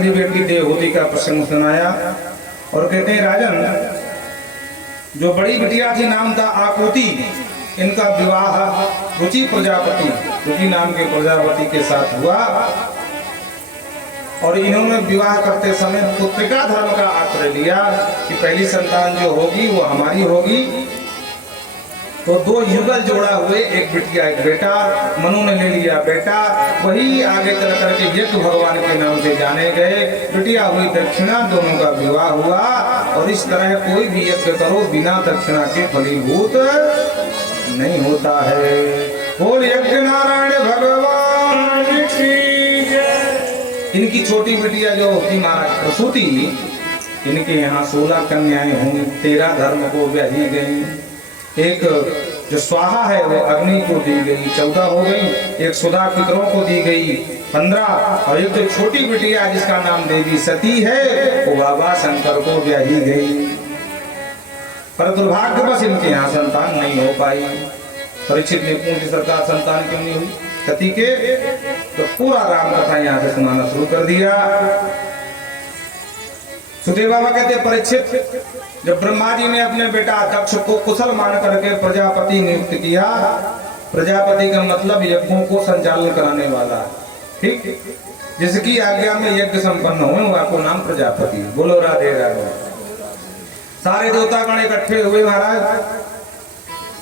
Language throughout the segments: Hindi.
बेट की देवहूति का प्रसंग सुनाया और कहते हैं राजन, जो बड़ी बिटिया थी नाम था आकुति, इनका विवाह रुचि प्रजापति, रुचि नाम के प्रजापति के साथ हुआ और इन्होंने विवाह करते समय पुत्रिका धर्म का आश्रय लिया कि पहली संतान जो होगी वो हमारी होगी। तो दो युगल जोड़ा हुए, एक बिटिया एक बेटा। मनु ने ले लिया बेटा, वही आगे चल करके यज्ञ भगवान के नाम से जाने गए। बिटिया हुई दक्षिणा, दोनों का विवाह हुआ और इस तरह कोई भी यज्ञ करो बिना दक्षिणा के फलीभूत नहीं होता है। बोल यज्ञ नारायण भगवान की जय। इनकी छोटी बिटिया जो होती महाराज प्रसूति, इनके यहाँ 16 कन्याएं हुई, 13 धर्म को ब्याही गई। एक जो स्वाहा है वो अग्नि को दी गई, 14 हो गई। एक सुधा पितरों को दी गई, 15। और एक तो छोटी बिटिया जिसका नाम देवी सती है वो बाबा शंकर को ब्याही गई। पर दुर्भाग्यवश इनके यहाँ संतान नहीं हो पाई। परीक्षित ने पूछा सरकार संतान क्यों नहीं हुई सती के, तो पूरा राम कथा यहाँ से सुनाना शुरू कर दिया। सुदेव बाबा कहते परीक्षित, जब ब्रह्मा जी ने अपने बेटा दक्ष को कुशल मान करके प्रजापति नियुक्त किया, प्रजापति का मतलब यज्ञों को संचालन कराने वाला, ठीक, जिसकी आज्ञा में यज्ञ संपन्न हुए आपको नाम प्रजापति। बोलो राधे राधे। सारे देवता गण इकट्ठे हुए महाराज,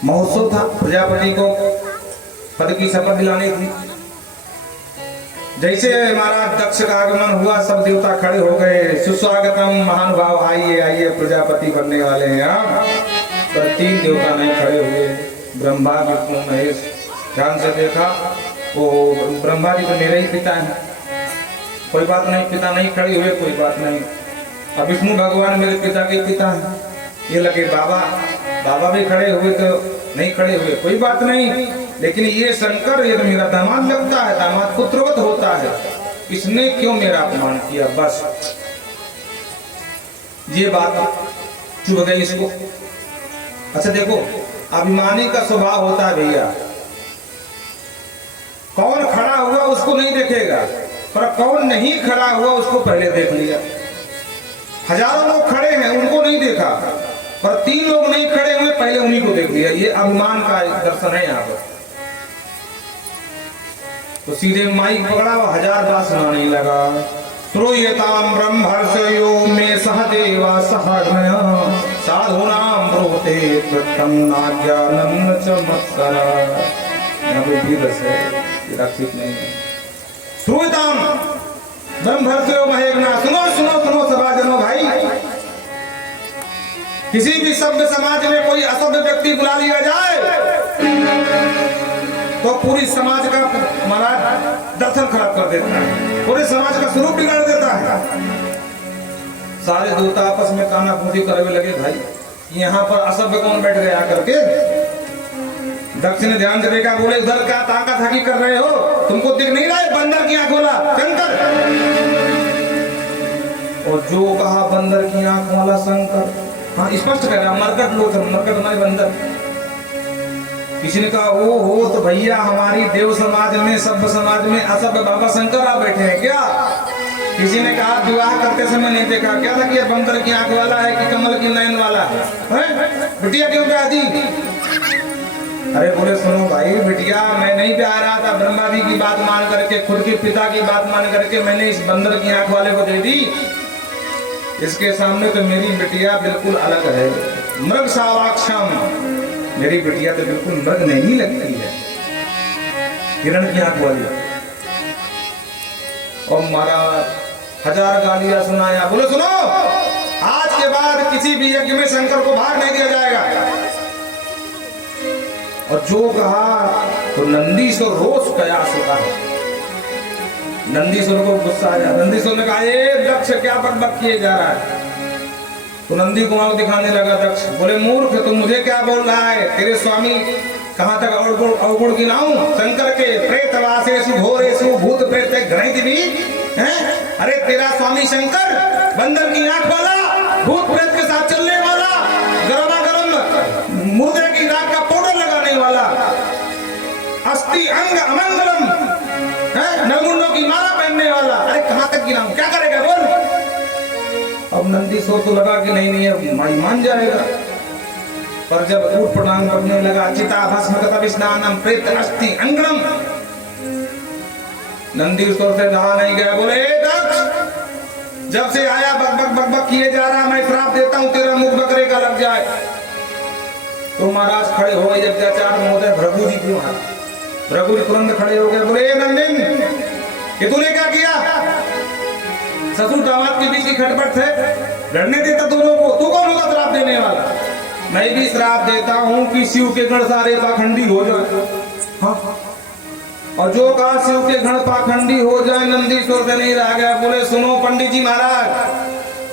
महोत्सव था, प्रजापति को पद की शपथ दिलानी थी। जैसे महाराज दक्ष का आगमन हुआ सब देवता खड़े हो गए, सुस्वागतम महानुभाव, आइए आइए प्रजापति बनने वाले हैं आप। पर 3 देवता नहीं खड़े हुए, ब्रह्मा विष्णु महेश। ध्यान से देखा, वो ब्रह्मा जी तो मेरे ही पिता हैं, कोई बात नहीं, पिता नहीं खड़े हुए, कोई बात नहीं। अब विष्णु भगवान मेरे पिता के पिता हैं, ये लगे बाबा, बाबा भी खड़े हुए तो नहीं खड़े हुए, कोई बात नहीं। लेकिन ये शंकर, ये तो मेरा दामाद लगता है, दामाद पुत्रवत होता है, इसने क्यों मेरा अपमान किया, बस ये बात चुभ गई इसको। अच्छा देखो, अभिमानी का स्वभाव होता है भैया, कौन खड़ा हुआ उसको नहीं देखेगा, पर कौन नहीं खड़ा हुआ उसको पहले देख लिया। हजारों लोग खड़े हैं उनको नहीं देखा, पर 3 लोग नहीं खड़े हुए पहले उन्हीं को देख लिया। ये अभिमान का दर्शन है यहाँ पर। तो सीधे माइक पकड़ा, 1000 बार सुनाने लगा। श्रूयतां ब्रह्मर्षयो मे सहदेवा सहगणः साधूनां ब्रूते कृतं नाज्ञानं च मत्सरः। यहाँ कोई भी रस है, ये रक्षित नहीं है। श्रूयतां ब्रह्मर्षयो महेगणः, सुनो सुनो सुनो सभाजनों भाई, किसी भी सभ्य समाज में कोई असभ्य व्यक्ति बुला लिया जाए तो पूरी समाज का महाराज दर्शन खराब कर देता है, पूरे समाज का स्वरूप बिगाड़ देता है। सारे देवता आपस में कानाफूसी करने लगे, भाई यहाँ पर असभ्य कौन बैठ गया करके। दक्ष ने ध्यान से देखा, बोले उधर क्या ताकत हकी कर रहे हो, तुमको दिख नहीं रहा है बंदर की आंख वाला शंकर। और जो कहा बंदर की आंख वाला शंकर, हाँ स्पष्ट कह रहा, मरकट लोग, मरकट हमारे बंदर। किसी ने कहा ओ हो, तो भैया हमारी देव समाज में, सभ्य समाज में असभ्य बाबा शंकर आ बैठे हैं क्या। किसी ने कहा विवाह करते समय नहीं देखा क्या था कि बंदर की आंख वाला है कि कमल की नयन वाला है, बिटिया क्यों ब्याह दी। अरे बोले सुनो भाई, बिटिया मैं नहीं ब्याह रहा था, ब्रह्मा जी की बात मान करके, खुद के पिता की बात मान करके मैंने इस बंदर की आंख वाले को दे दी। इसके सामने तो मेरी बिटिया बिल्कुल अलग है, मृग सावाक्षम, मेरी बिटिया तो बिल्कुल मृग नहीं लगती है, हिरण की आंख वाली। और मारा 1000 गालियां सुनाया। बोलो सुनो, आज के बाद किसी भी यज्ञ में शंकर को भाग नहीं दिया जाएगा। और जो कहा तो नंदीश्वर रोष प्रयास होता है, नंदीश्वर को गुस्सा आया। नंदीश्वर ने कहा ए दक्ष क्या बकबक किए जा रहा है। तो नंदी कुमार को दिखाने लगा दक्ष, बोले मूर्ख तुम मुझे क्या बोल रहा है, तेरे स्वामी कहां तक अवगुण गिनाऊं। शंकर के प्रेतवासेषु घोरेषु भूत प्रेत गणित हैं। अरे तेरा स्वामी शंकर बंदर की आंख वाला, भूत प्रेत के साथ चलने वाला, गरमा गरम मुर्दे की राख का पाउडर लगाने वाला, अस्थि अंग अमंगलम, नलमुंडों की माला पहनने वाला। अरे कहां तक गिनाऊं, क्या करेगा वो। अब नंदीश्वर तो लगा कि नहीं नहीं अब माई मान जाएगा, पर जब ऊट पटांग पड़ने लगा, चिता भस्म गत स्नानम प्रेत अस्थि अंगणम, नंदीश्वर से रहा नहीं गया, बोले दक्ष जब से आया बक बक किए जा रहा, मैं श्राप देता हूं तेरा मुख बकरे का लग जाए। तो महाराज खड़े हो गए, अत्याचार महोदय भृगु जी क्यों है, भृगु जी तुरंत खड़े हो गए, बोले नंदिन ये तूने क्या किया, ससुर दामाद के बीच की खटपट थे, लड़ने देता दोनों को, तू कौन होगा श्राप देने वाला। मैं भी श्राप देता हूं कि शिव के गण सारे पाखंडी हो जाए। हाँ? और जो कहा शिव के गण पाखंडी हो जाए, नंदीश्वर से नहीं रह गया, बोले सुनो पंडित जी महाराज,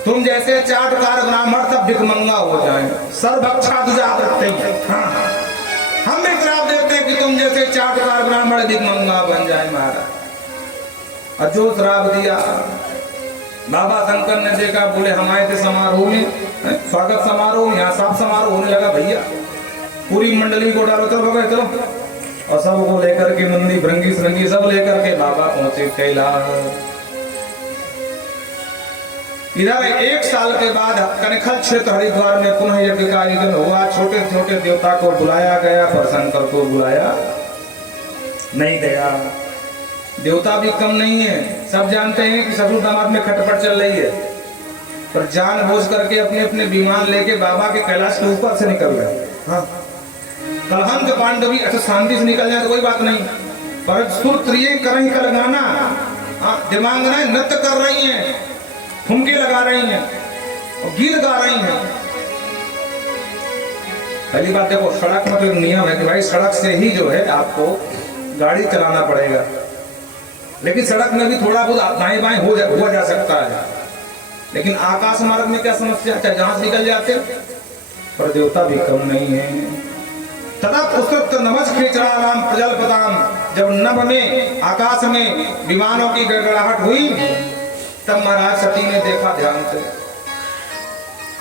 तुम जैसे चाटकार ब्राह्मण सब भिखमंगा हो जाए, सर्वभक्षा दुजावृत्ति। हाँ हम भी श्राप देते हैं कि तुम जैसे चाटकार ब्राह्मण भिखमंगा बन जाए महाराज। और जो श्राप दिया बाबा शंकर ने देखा, बोले हम आए थे समारोह में, स्वागत समारोह, यहाँ साफ समारोह होने लगा, भैया पूरी मंडली को डालो, चलो बाबा चलो, और सबको लेकर के नंदी भृंगी श्रृंगी सब लेकर के बाबा पहुंचे कैलाश। इधर 1 साल के बाद कनखल क्षेत्र हरिद्वार में पुनः यज्ञ का आयोजन हुआ, छोटे छोटे देवता को बुलाया गया, पर शंकर को बुलाया नहीं गया। देवता भी कम नहीं है, सब जानते हैं कि ससुर दामाद में खटपट चल रही है, पर जानबूझ करके अपने अपने विमान लेके बाबा के कैलाश के ऊपर से निकल गए। हाँ कलहंत पांडवी अच्छा शांति से निकल जाए तो कोई बात नहीं, पर सुरत्रिय करही का लगाना, दिमांगनाएं नृत्य कर रही हैं, ठुमके लगा रही हैं और गीत गा रही हैं। पहली बात देखो, सड़क में तो नियम है कि भाई सड़क से ही जो है आपको गाड़ी चलाना पड़ेगा, लेकिन सड़क में भी थोड़ा बहुत दाएं बाएं हो जा सकता है, लेकिन आकाश मार्ग में क्या समस्या, चाहे जहां से निकल जाते, पर देवता भी कम नहीं है। तथा पुस्तक नमस खेचराम प्रजलपताम, जब नभ में आकाश में विमानों की गड़गड़ाहट हुई, तब महाराज सती ने देखा, ध्यान से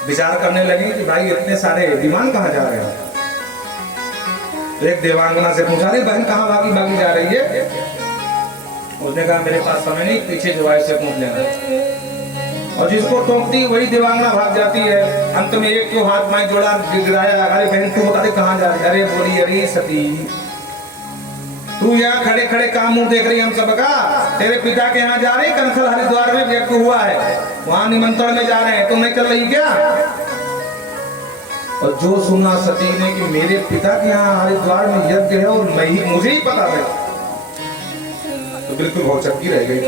विचार करने लगे कि भाई इतने सारे विमान कहाँ जा रहे हैं। तो एक देवांगना से पूछा, अरे बहन कहाँ भागी जा रही है। उसने कहा मेरे पास समय नहीं, पीछे जो है से पूछ लेना। और जिसको टोकती वही देवांगना भाग जाती है। अंत में एक को हाथ में जोड़ा, गिराया, अरे बहन तू बता दे कहाँ जा रही। अरे बोली, अरे सती तू यहाँ खड़े खड़े काम मुंह देख रही, हम सबका तेरे पिता के यहाँ जा रही, कनखल हरिद्वार में यज्ञ हुआ है, वहां निमंत्रण में जा रहे हैं, तुम नहीं चल रही क्या। और जो सुना सती ने कि मेरे पिता के यहाँ हरिद्वार में यज्ञ है और मुझे ही पता है, तो बिल्कुल बहुत चक्की रह गई।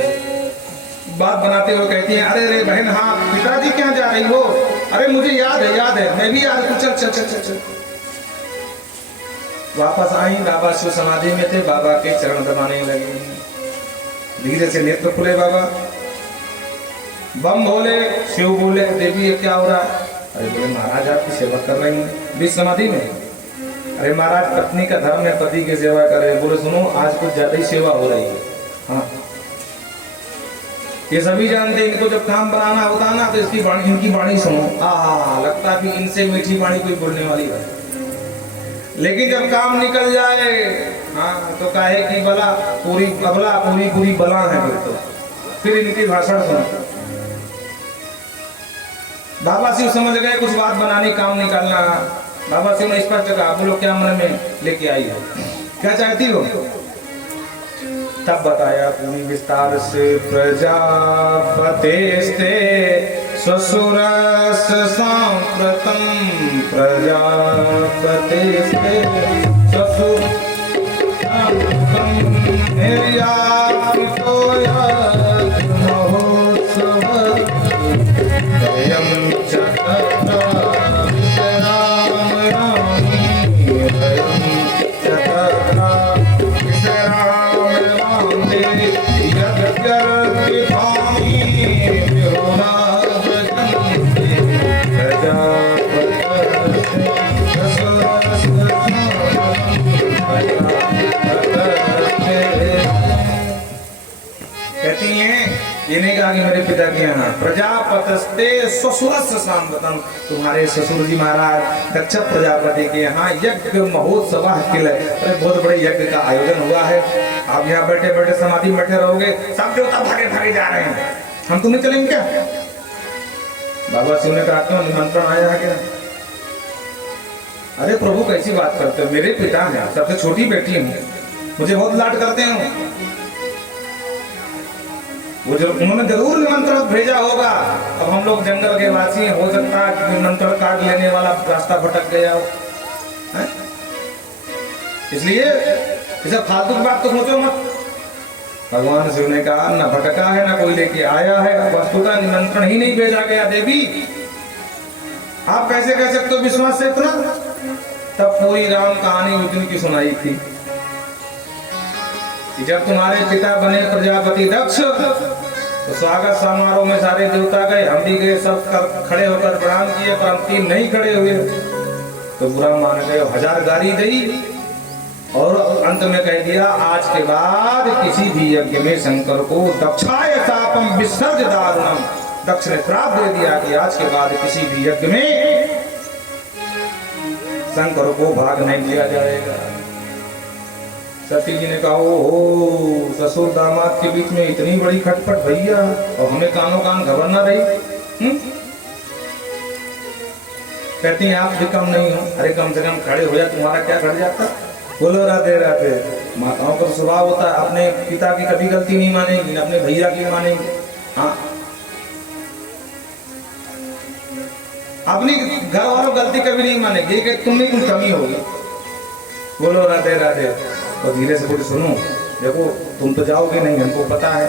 बात बनाते हुए कहती है, अरे रे बहन, हाँ पिताजी क्या जा रही हो। अरे मुझे याद है, मैं भी याद हूँ, चल चल चल चल। वापस आई, बाबा शिव समाधि में थे, बाबा के चरण दबाने लगे, धीरे से नेत्र खुले, बाबा बम बोले, शिव बोले, देवी ये क्या हो रहा है। अरे बोले महाराज आपकी सेवा कर रही हैं बीच समाधि में। अरे महाराज पत्नी का धर्म है, पति की सेवा करे। बोले सुनो आज कुछ ज्यादा ही सेवा हो रही है। हाँ ये सभी जानते हैं, इनको जब काम बनाना होता ना तो इनकी वाणी सुनो, लगता कि इनसे मीठी वाणी कोई बोलने वाली है, लेकिन जब काम निकल जाए हाँ तो काहे की बला पूरी अबला पूरी बला है। फिर इनकी भाषण सुनो। बाबा शिव समझ गए कुछ बात बनानी, काम निकालना। बाबा शिव ने स्पष्ट कहा, बोलो क्या मन में लेके आई हो, क्या चाहती हो। तब बताया पूरी विस्तार से, प्रजापतेस्ते ससुरस सांप्रतम, प्रजापतेस्ते ससुर सांप्रतम, महोत्सव अयं चतरा राम राम, अयं चतरा कहती हैं, ये नहीं कहा कि मेरे पिता के यहाँ प्रजापतस्ते ससुरस्य सांप्रतम, तुम्हारे ससुर जी महाराज दक्ष प्रजापति के यहाँ यज्ञ महोत्सव किल, अरे बहुत बड़े यज्ञ का आयोजन हुआ है। आप यहाँ बैठे बैठे समाधि में बैठे रहोगे, सब देवता भागे भागे जा रहे हैं, हम तुम्हें चलेंगे क्या। बाबा शिव ने कहा क्यों निमंत्रण आया है क्या? अरे प्रभु कैसी बात करते हो, मेरे पिता हैं, सबसे छोटी बेटी हूँ, मुझे बहुत लाड करते हैं। वो जो उन्होंने जरूर निमंत्रण भेजा होगा। अब हम लोग जंगल के वासी हैं, हो सकता है निमंत्रण काट लेने वाला रास्ता भटक गया हो, है? इसलिए इसे फालतू की बात तो सोचो मत। भगवान शिव ने कहा ना भटका है ना कोई लेके आया है, वस्तुतः निमंत्रण ही नहीं भेजा गया। देवी आप कैसे कह सकते हो विश्वास से इतना? तब पूरी राम कहानी उस दिन की सुनाई थी कि जब तुम्हारे पिता बने प्रजापति दक्ष तो स्वागत समारोह में सारे देवता गए, हम भी गए, सब खड़े होकर प्रणाम किए, पर हम तीन नहीं खड़े हुए तो बुरा मान गए, 1000 गाली दी और अंत में कह दिया आज के बाद किसी भी यज्ञ में शंकर को दक्षाय शापम विसर्ज दारुणम। दक्ष ने श्राप दे दिया कि आज के बाद किसी भी यज्ञ में शंकर को भाग नहीं दिया जाएगा। सती जी ने कहा ओ ससुर दामाद के बीच में इतनी बड़ी खटपट भैया, और हमें कानों कान खबर ना रही। कहती हैं आप भी कम नहीं हो। अरे कम से कम खड़े हो जा, तुम्हारा क्या घट जाता? बोलो राधे राधे। माताओं का स्वभाव होता है अपने पिता की कभी गलती नहीं मानेंगी, अपने भैया की मानेंगे। हाँ अपनी घर वालों गलती कभी नहीं मानेगी कि तुम में कुछ कमी होगी। बोलो राधे राधे। तो धीरे से बोले सुनो, देखो तुम तो जाओगे नहीं, हमको पता है,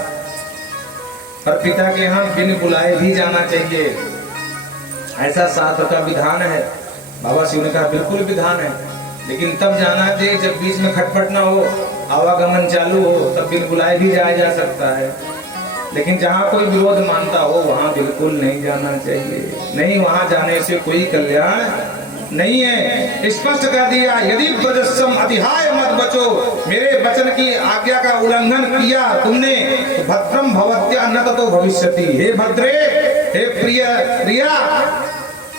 पर पिता के यहाँ बिन बुलाए भी जाना चाहिए, ऐसा शास्त्र का विधान है। बाबा शिव ने कहा बिल्कुल विधान है, लेकिन तब जाना चाहिए जब बीच में खटपट ना हो, आवागमन चालू हो, तब बिन बुलाए भी जाया जा सकता है। लेकिन जहाँ कोई विरोध मानता हो वहाँ बिल्कुल नहीं जाना चाहिए। नहीं, वहाँ जाने से कोई कल्याण नहीं है। स्पष्ट कर दिया यदि ब्रजस्सम अतिहाय मत बचो, मेरे वचन की आज्ञा का उल्लंघन किया तुमने तो भद्रम भवत्या न ततो भविष्यति। हे भद्रे, हे प्रिय प्रिया,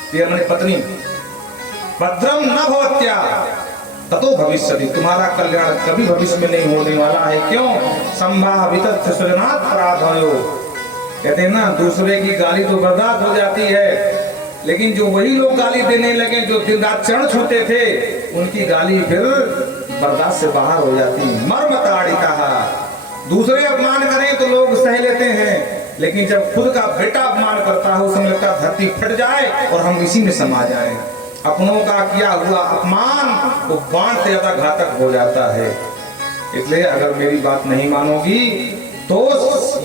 प्रिया माने पत्नी, भद्रम न भवत्या ततो भविष्यति, तुम्हारा कल्याण कभी भविष्य में नहीं होने वाला है। क्यों? संभावित सृजनात् पराधयो। कहते हैं ना दूसरे की गाली तो बर्दाश्त हो जाती है, लेकिन जो वही लोग गाली देने लगे जो दिन रात चरण छूते थे, उनकी गाली फिर बर्दाश्त से बाहर हो जाती। मर्म ताड़िता। दूसरे अपमान करें तो लोग सह लेते हैं, लेकिन जब खुद का बेटा अपमान करता है उस समय लगता धरती फट जाए और हम इसी में समा जाएं। अपनों का किया हुआ अपमान वो बाण से ज्यादा घातक हो जाता है। इसलिए अगर मेरी बात नहीं मानोगी तो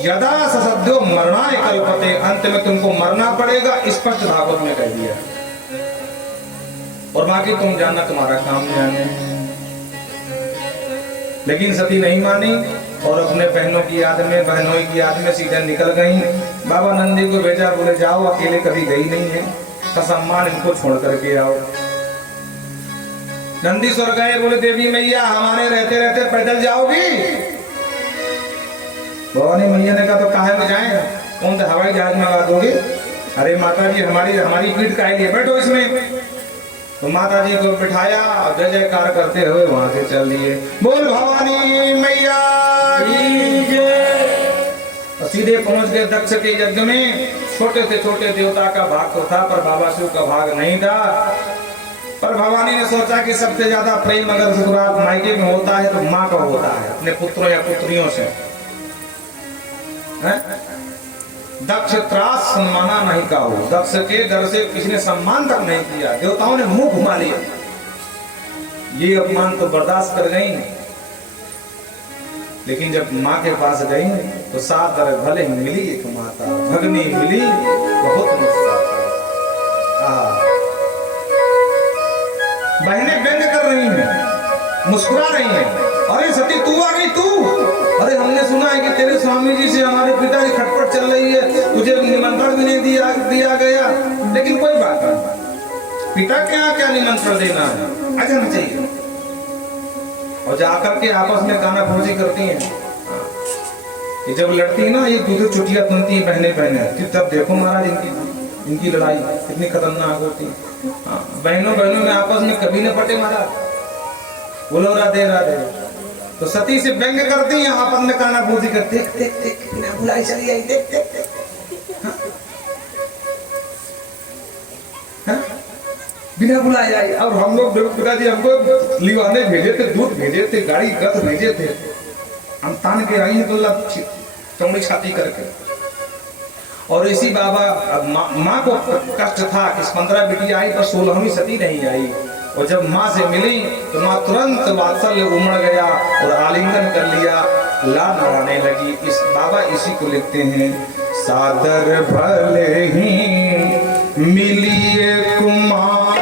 यदा ससद्यो मरणाय कल्पते, अंत में तुमको मरना पड़ेगा, स्पष्ट भागवत में कह दिया। और बाकी तुम जानना तुम्हारा काम जाने। लेकिन सती नहीं मानी और अपने बहनों की याद में, बहनों की याद में सीधे निकल गई। बाबा नंदी को भेजा, बोले जाओ, अकेले कभी गई नहीं है, का सम्मान इनको छोड़ करके आओ। नंदीश्वर गए, बोले देवी मैया हमारे रहते रहते पैदल जाओगी? भवानी मैया ने कहा तो काहे में जाए, कौन सा हवाई जहाज में आवा दोगे? अरे माता जी हमारी पीठ काहे लिए, बैठो इसमें। तो माता जी को बिठाया और जय जयकार करते हुए वहां से चल दिए। बोल भवानी मैया की जय। सीधे पहुंच गए दक्ष के यज्ञ में। छोटे से छोटे देवता का भाग तो था, पर बाबा शिव का भाग नहीं था। पर भवानी ने सोचा कि सबसे ज्यादा प्रेम अगर ससुराल मायके में होता है तो माँ का होता है, अपने पुत्रों या पुत्रियों से। दक्ष त्रास सम्माना नहीं का हो, दक्ष के डर से किसी ने सम्मान तक नहीं किया, देवताओं ने मुंह घुमा लिया। ये अपमान तो बर्दाश्त कर गई, लेकिन जब माँ के पास गई तो सात दर भले मिली एक माता, भगनी मिली बहुत मुस्कुराता। बहनें व्यंग कर रही हैं, मुस्कुरा रही हैं। अरे सती तू आ गई तू? अरे हमने सुना है कि तेरे स्वामी जी से हमारे पिता की खटपट चल रही है, तुझे निमंत्रण भी नहीं दिया गया। लेकिन कोई बात नहीं, पिता के यहाँ क्या निमंत्रण देना है, आ जाना चाहिए। और जाकर के आपस में गाना फौजी करती हैं। ये जब लड़ती है ना, ये दूसरी छुट्टियां सुनती है बहने बहने, तब देखो महाराज इनकी लड़ाई कितनी खतरनाक होती है। बहनों में आपस में कभी न पटे महाराज। बोलो राधे राधे। तो सती से व्यंग करती हैं, आपस में गाना फौजी करती, देख देख देख बिना बुलाई चली आई, देख देख देख। बिना बुलाए आई। और हम लोग पिताजी हमको लिवाने भेजे थे, दूध भेजे थे, गाड़ी रथ भेजे थे, हम तान के आई तो चौड़ी छाती करके। और इसी बाबा माँ को कष्ट था कि 15 बिटिया आई पर 16वीं सती नहीं आई। और जब माँ से मिली तो माँ तुरंत वात्सल्य उमड़ गया और आलिंगन कर लिया, लाड बढ़ाने लगी। इस बाबा इसी को लिखते हैं, सादर भले ही मिलिए कुमार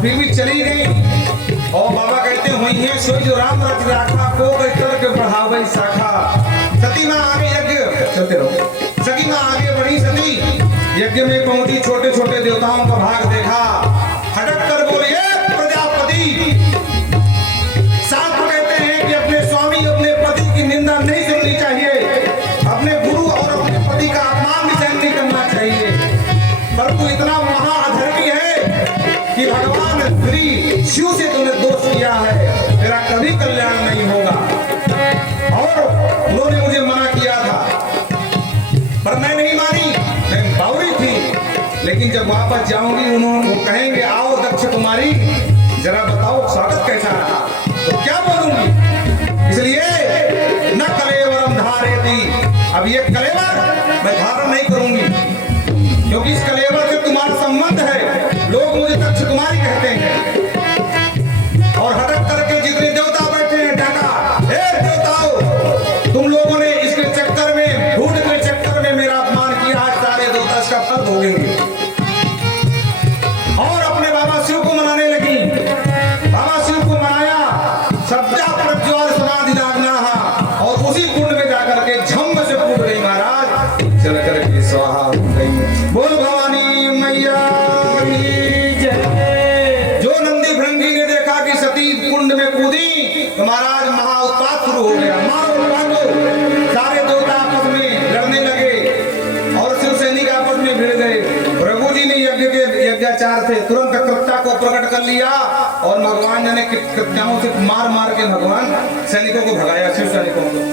फिर भी चली गई। और बाबा कहते हुई है सोई जो राम रच राखा को कर के बढ़ावे शाखा। सती माँ आगे यज्ञ चलते रहो। सती माँ आगे बढ़ी, सती यज्ञ में पहुंची, छोटे छोटे देवताओं का भाग देखा, हटक कर बोले प्रजापति। शास्त्र कहते हैं कि अपने स्वामी अपने पति की निंदा नहीं सुननी चाहिए, अपने गुरु और अपने पति का अपमान भी सहन नहीं करना चाहिए। परंतु इतना महाअधर्मी है कि भगवान श्री शिव से तूने दोष किया है, तेरा कभी कल्याण नहीं होगा। और उन्होंने मुझे मना किया था पर मैं नहीं मानी, मैं बावरी थी। लेकिन जब वापस जाऊंगी उन्होंने वो कहेंगे आओ दक्ष कुमारी जरा बताओ स्वागत कैसा रहा, तो क्या बोलूंगी। इसलिए न कलेवरम धारेति, अब ये कलेवर मैं धारण नहीं करूंगी, क्योंकि इस कलेवर से तुम्हारा संबंध है। लोग मुझे दक्ष कुमारी कहते हैं। और हटक करके जितने देवता बैठे हैं डाका, हे देवताओं, तुम लोगों ने इसके चक्कर में, झूठ के चक्कर में मेरा अपमान किया, आज सारे देवता इसका फल भोगेंगे। और अपने बाबा शिव को मनाने लगी। बाबा शिव को मनाया, सब्जा प्रज्वल समाधि दागना, और उसी कुंड में जाकर के झम्म से कूद गई महाराज, चल करके स्वाहा हो गई। बोल भवानी मैया जो नंदी भृंगी ने देखा कि सती कुंड में कूदी तो महाराज महा उत्पात शुरू हो गया। सारे देवता आपस में लड़ने लगे और शिव सैनिक आपस में भिड़ गए। प्रभु जी ने यज्ञ के यज्ञाचार से तुरंत कृत्या को प्रकट कर लिया और भगवान ने कृत्याओं से मार मार के भगवान सैनिकों को भगाया, शिव सैनिकों को।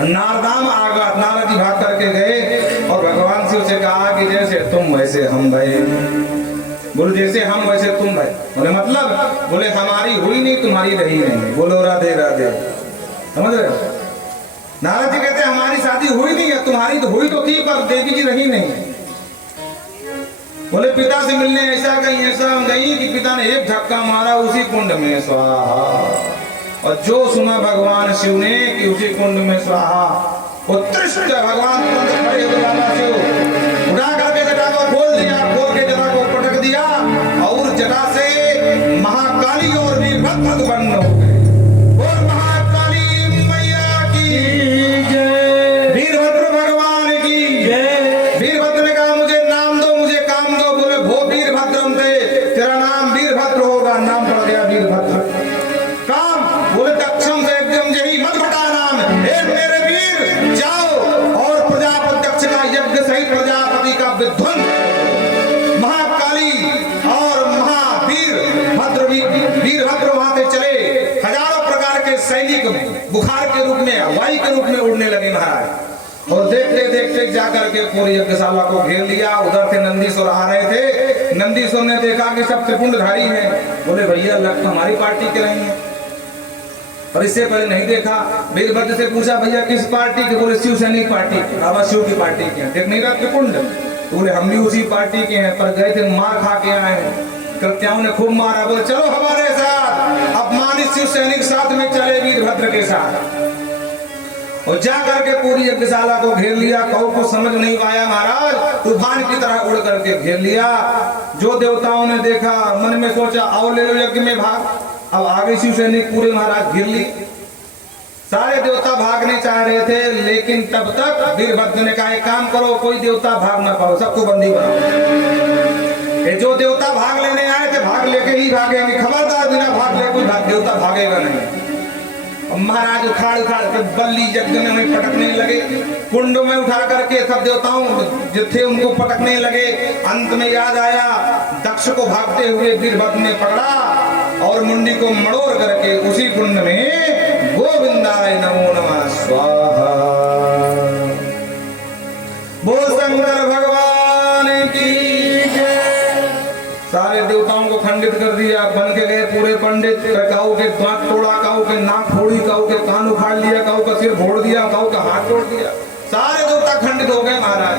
नारदाम आगा नारद जी भाग करके गए और भगवान शिव से कहा कि जैसे तुम वैसे हम भाई। बोलो जैसे हम वैसे तुम भाई। बोले मतलब, बोले हमारी हुई नहीं तुम्हारी रही नहीं। बोलो राधे राधे, समझ रहे हो। नारद जी कहते हमारी शादी हुई नहीं है, तुम्हारी तो हुई तो थी पर देवी जी रही नहीं। बोले पिता से मिलने ऐसा गई कि पिता ने एक धक्का मारा उसी कुंड में स्वाहा। और जो सुना भगवान शिव ने कि उसी कुंड में स्वाहा, उत्कृष्ट भगवान खड़े हो बाबा शिव उठा करके जटा को खोल दिया, खोल के जटा को पटक दिया और जटा से महाकाली और वीरभद्र उत्पन्न हो गए। और महाकाली मैया की जय, वीरभद्र भगवान की जय। वीरभद्र ने कहा मुझे नाम दो, मुझे काम दो। बोले भो वीरभद्रम थे, तेरा नाम वीरभद्र होगा। नाम पड़ गया वीरभद्र। काम बोले दक्षम से एकदम यही मत घटा नाम, मेरे वीर जाओ और प्रजापति दक्ष का यज्ञ सहित प्रजापति का विध्वंस। महाकाली और महावीर वीरभद्र वहां से चले। हजारों प्रकार के सैनिक बुखार के रूप में, वायु के रूप में उड़ने लगे महाराज। और देखते देखते जाकर के पूरी यज्ञशाला को घेर लिया। उधर से नंदीश्वर आ रहे थे। नंदीश्वर ने देखा कि सब त्रिपुंडधारी हैं। बोले भैया लग तो हमारी पार्टी के रही हैं, और इससे पहले नहीं देखा। वीरभद्र से पूछा भैया किस पार्टी के? बोले शिव सैनिक पार्टी, बाबा शिव की पार्टी के। देख नहीं रहा त्रिपुंड? तो बोले हम भी उसी पार्टी के हैं, पर गए थे मार खा के आए हैं। कृत्याओं ने खूब मारा। बोले चलो हमारे साथ। अपमानित शिव सैनिक साथ में चले वीरभद्र के साथ और जा करके पूरी यज्ञशाला को घेर लिया। कौ को समझ नहीं पाया महाराज, तूफान की तरह उड़ करके घेर लिया। जो देवताओं ने देखा मन में सोचा आओ ले लो यज्ञ में भाग। अब आगे शिव सैनिक पूरे महाराज घेर ली। सारे देवता भागने चाह रहे थे, लेकिन तब तक वीरभद्र ने कहा एक काम करो, कोई देवता भाग ना पाओ, सबको बंदी बनाओ। ये जो देवता भाग लेने आए थे भाग लेके ही भागेंगे, खबरदार बिना भाग ले कोई देवता भागेगा नहीं। महाराज उखाड़ उखाड़ के बल्ली यज्ञ में पटकने लगे, कुंड में उठा करके सब देवताओं जो थे उनको पटकने लगे। अंत में याद आया, दक्ष को भागते हुए वीरभद्र ने पकड़ा और मुंडी को मड़ोड़ करके उसी कुंड में गोविंदाय नमो नमः स्वाहा, बोल शंकर भगवान की जय। सारे देवताओं को खंडित कर दिया, बन के गए पूरे पंडित, काऊ के दांत तोड़ा, काऊ के नाक फोड़ी, काऊ के कान उखाड़ लिया, काऊ का सिर फोड़ दिया, काऊ का हाथ तोड़ दिया, सारे देवता खंडित हो गए महाराज।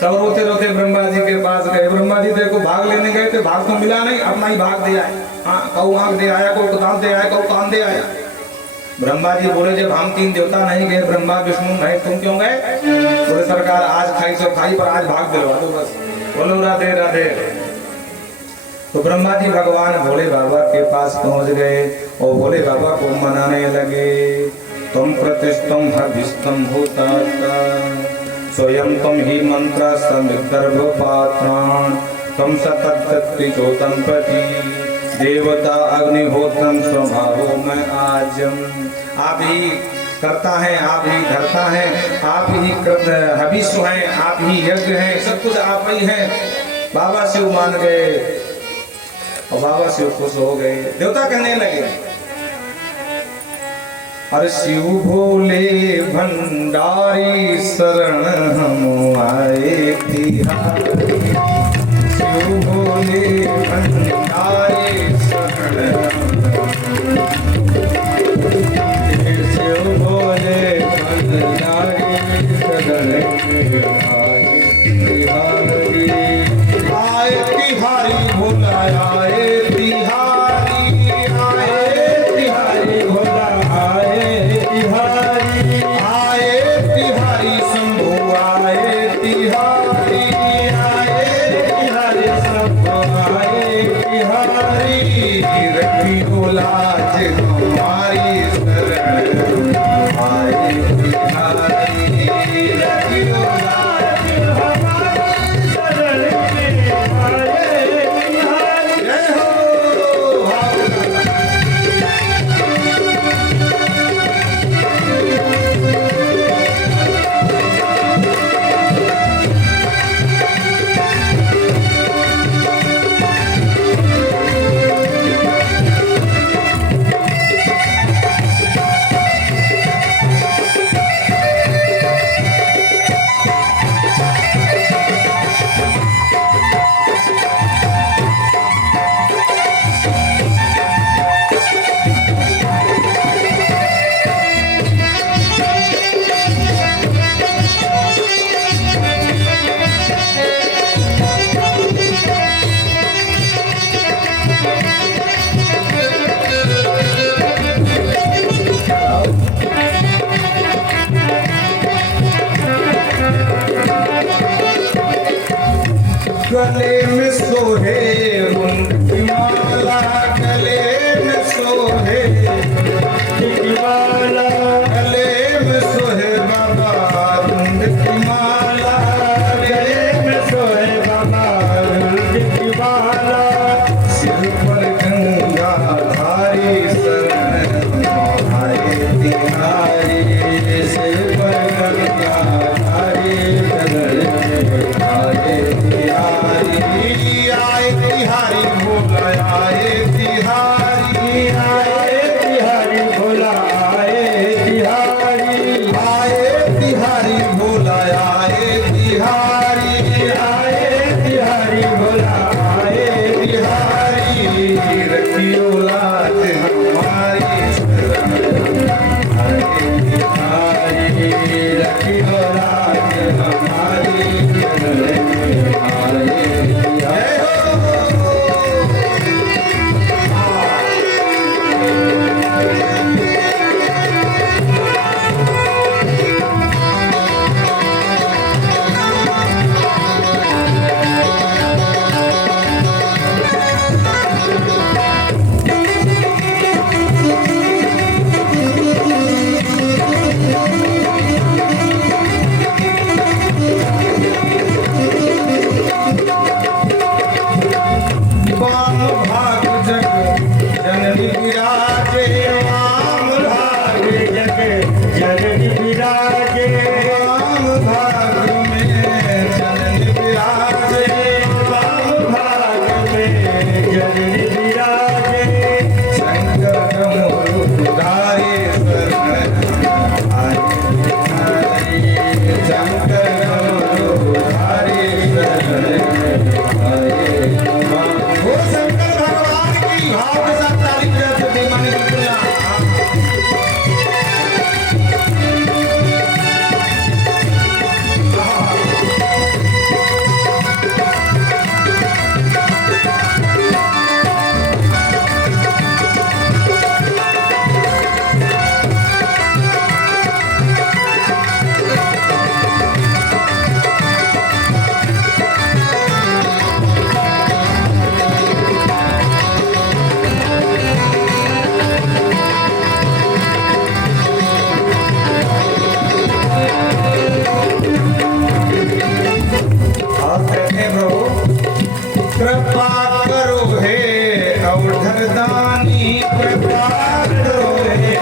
सब रोते रोते ब्रह्मा जी के पास गए। ब्रह्मा जी देखो भाग लेने गए थे, भाग तो मिला नहीं, अपना ही भाग दे आए। हाँ, काऊ आंख दे आया, काऊ दांत दे आया, काऊ कान दे आया। ब्रह्मा जी बोले जब हम तीन देवता नहीं गए, ब्रह्मा विष्णु नहीं, तुम क्यों गए? बोले सरकार आज खाई सो खाई, पर आज भाग दिलवा दो बस। बोलो राधे राधे। तो ब्रह्मा जी भगवान भोले बाबा के पास पहुंच गए और भोले बाबा को मनाने लगे। तुम प्रतिष्ठम हविष्ठम होता स्वयं तुम ही मंत्र समिर्भ पात्राण तुम सतत चोतम प्रति देवता अग्निहोत्रम स्वभावो में आजम। आप ही करता है, आप ही धरता है, आप ही हविष्य हैं, आप ही यज्ञ हैं, सब कुछ आप ही हैं। बाबा शिव मान गए और बाबा शिव खुश हो गए। देवता कहने लगे अरे शिव भोले भंडारी शरण हम आए तिहारी, शिव भोले भंडारी शरण शिव भोले भंडारी शरण आए तिहारी भोला आए तिहारी, आए तिहारी भोला आए तिहारी, आए तिहारी शंभु आए तिहारी, आए तिहारी शंभु आए तिहारी। रखी लाज हमारी शरण आए तिहारी, रखी लाज हमारी शरण आए तिहारी। जय हो जननी विराजे वाम भाग जग जननी विराजे वाम भाग में जननी विराजे वाम भाग में जननी विराजे शंकर डमरुधारे शरण आए शंकर डमरुधारे शरण आए। वो शंकर भगवान की भाव के साथ ताली बजाते थे मानी बिल्कुल। कृपा करो हे अवधर दानी कृपा करो हे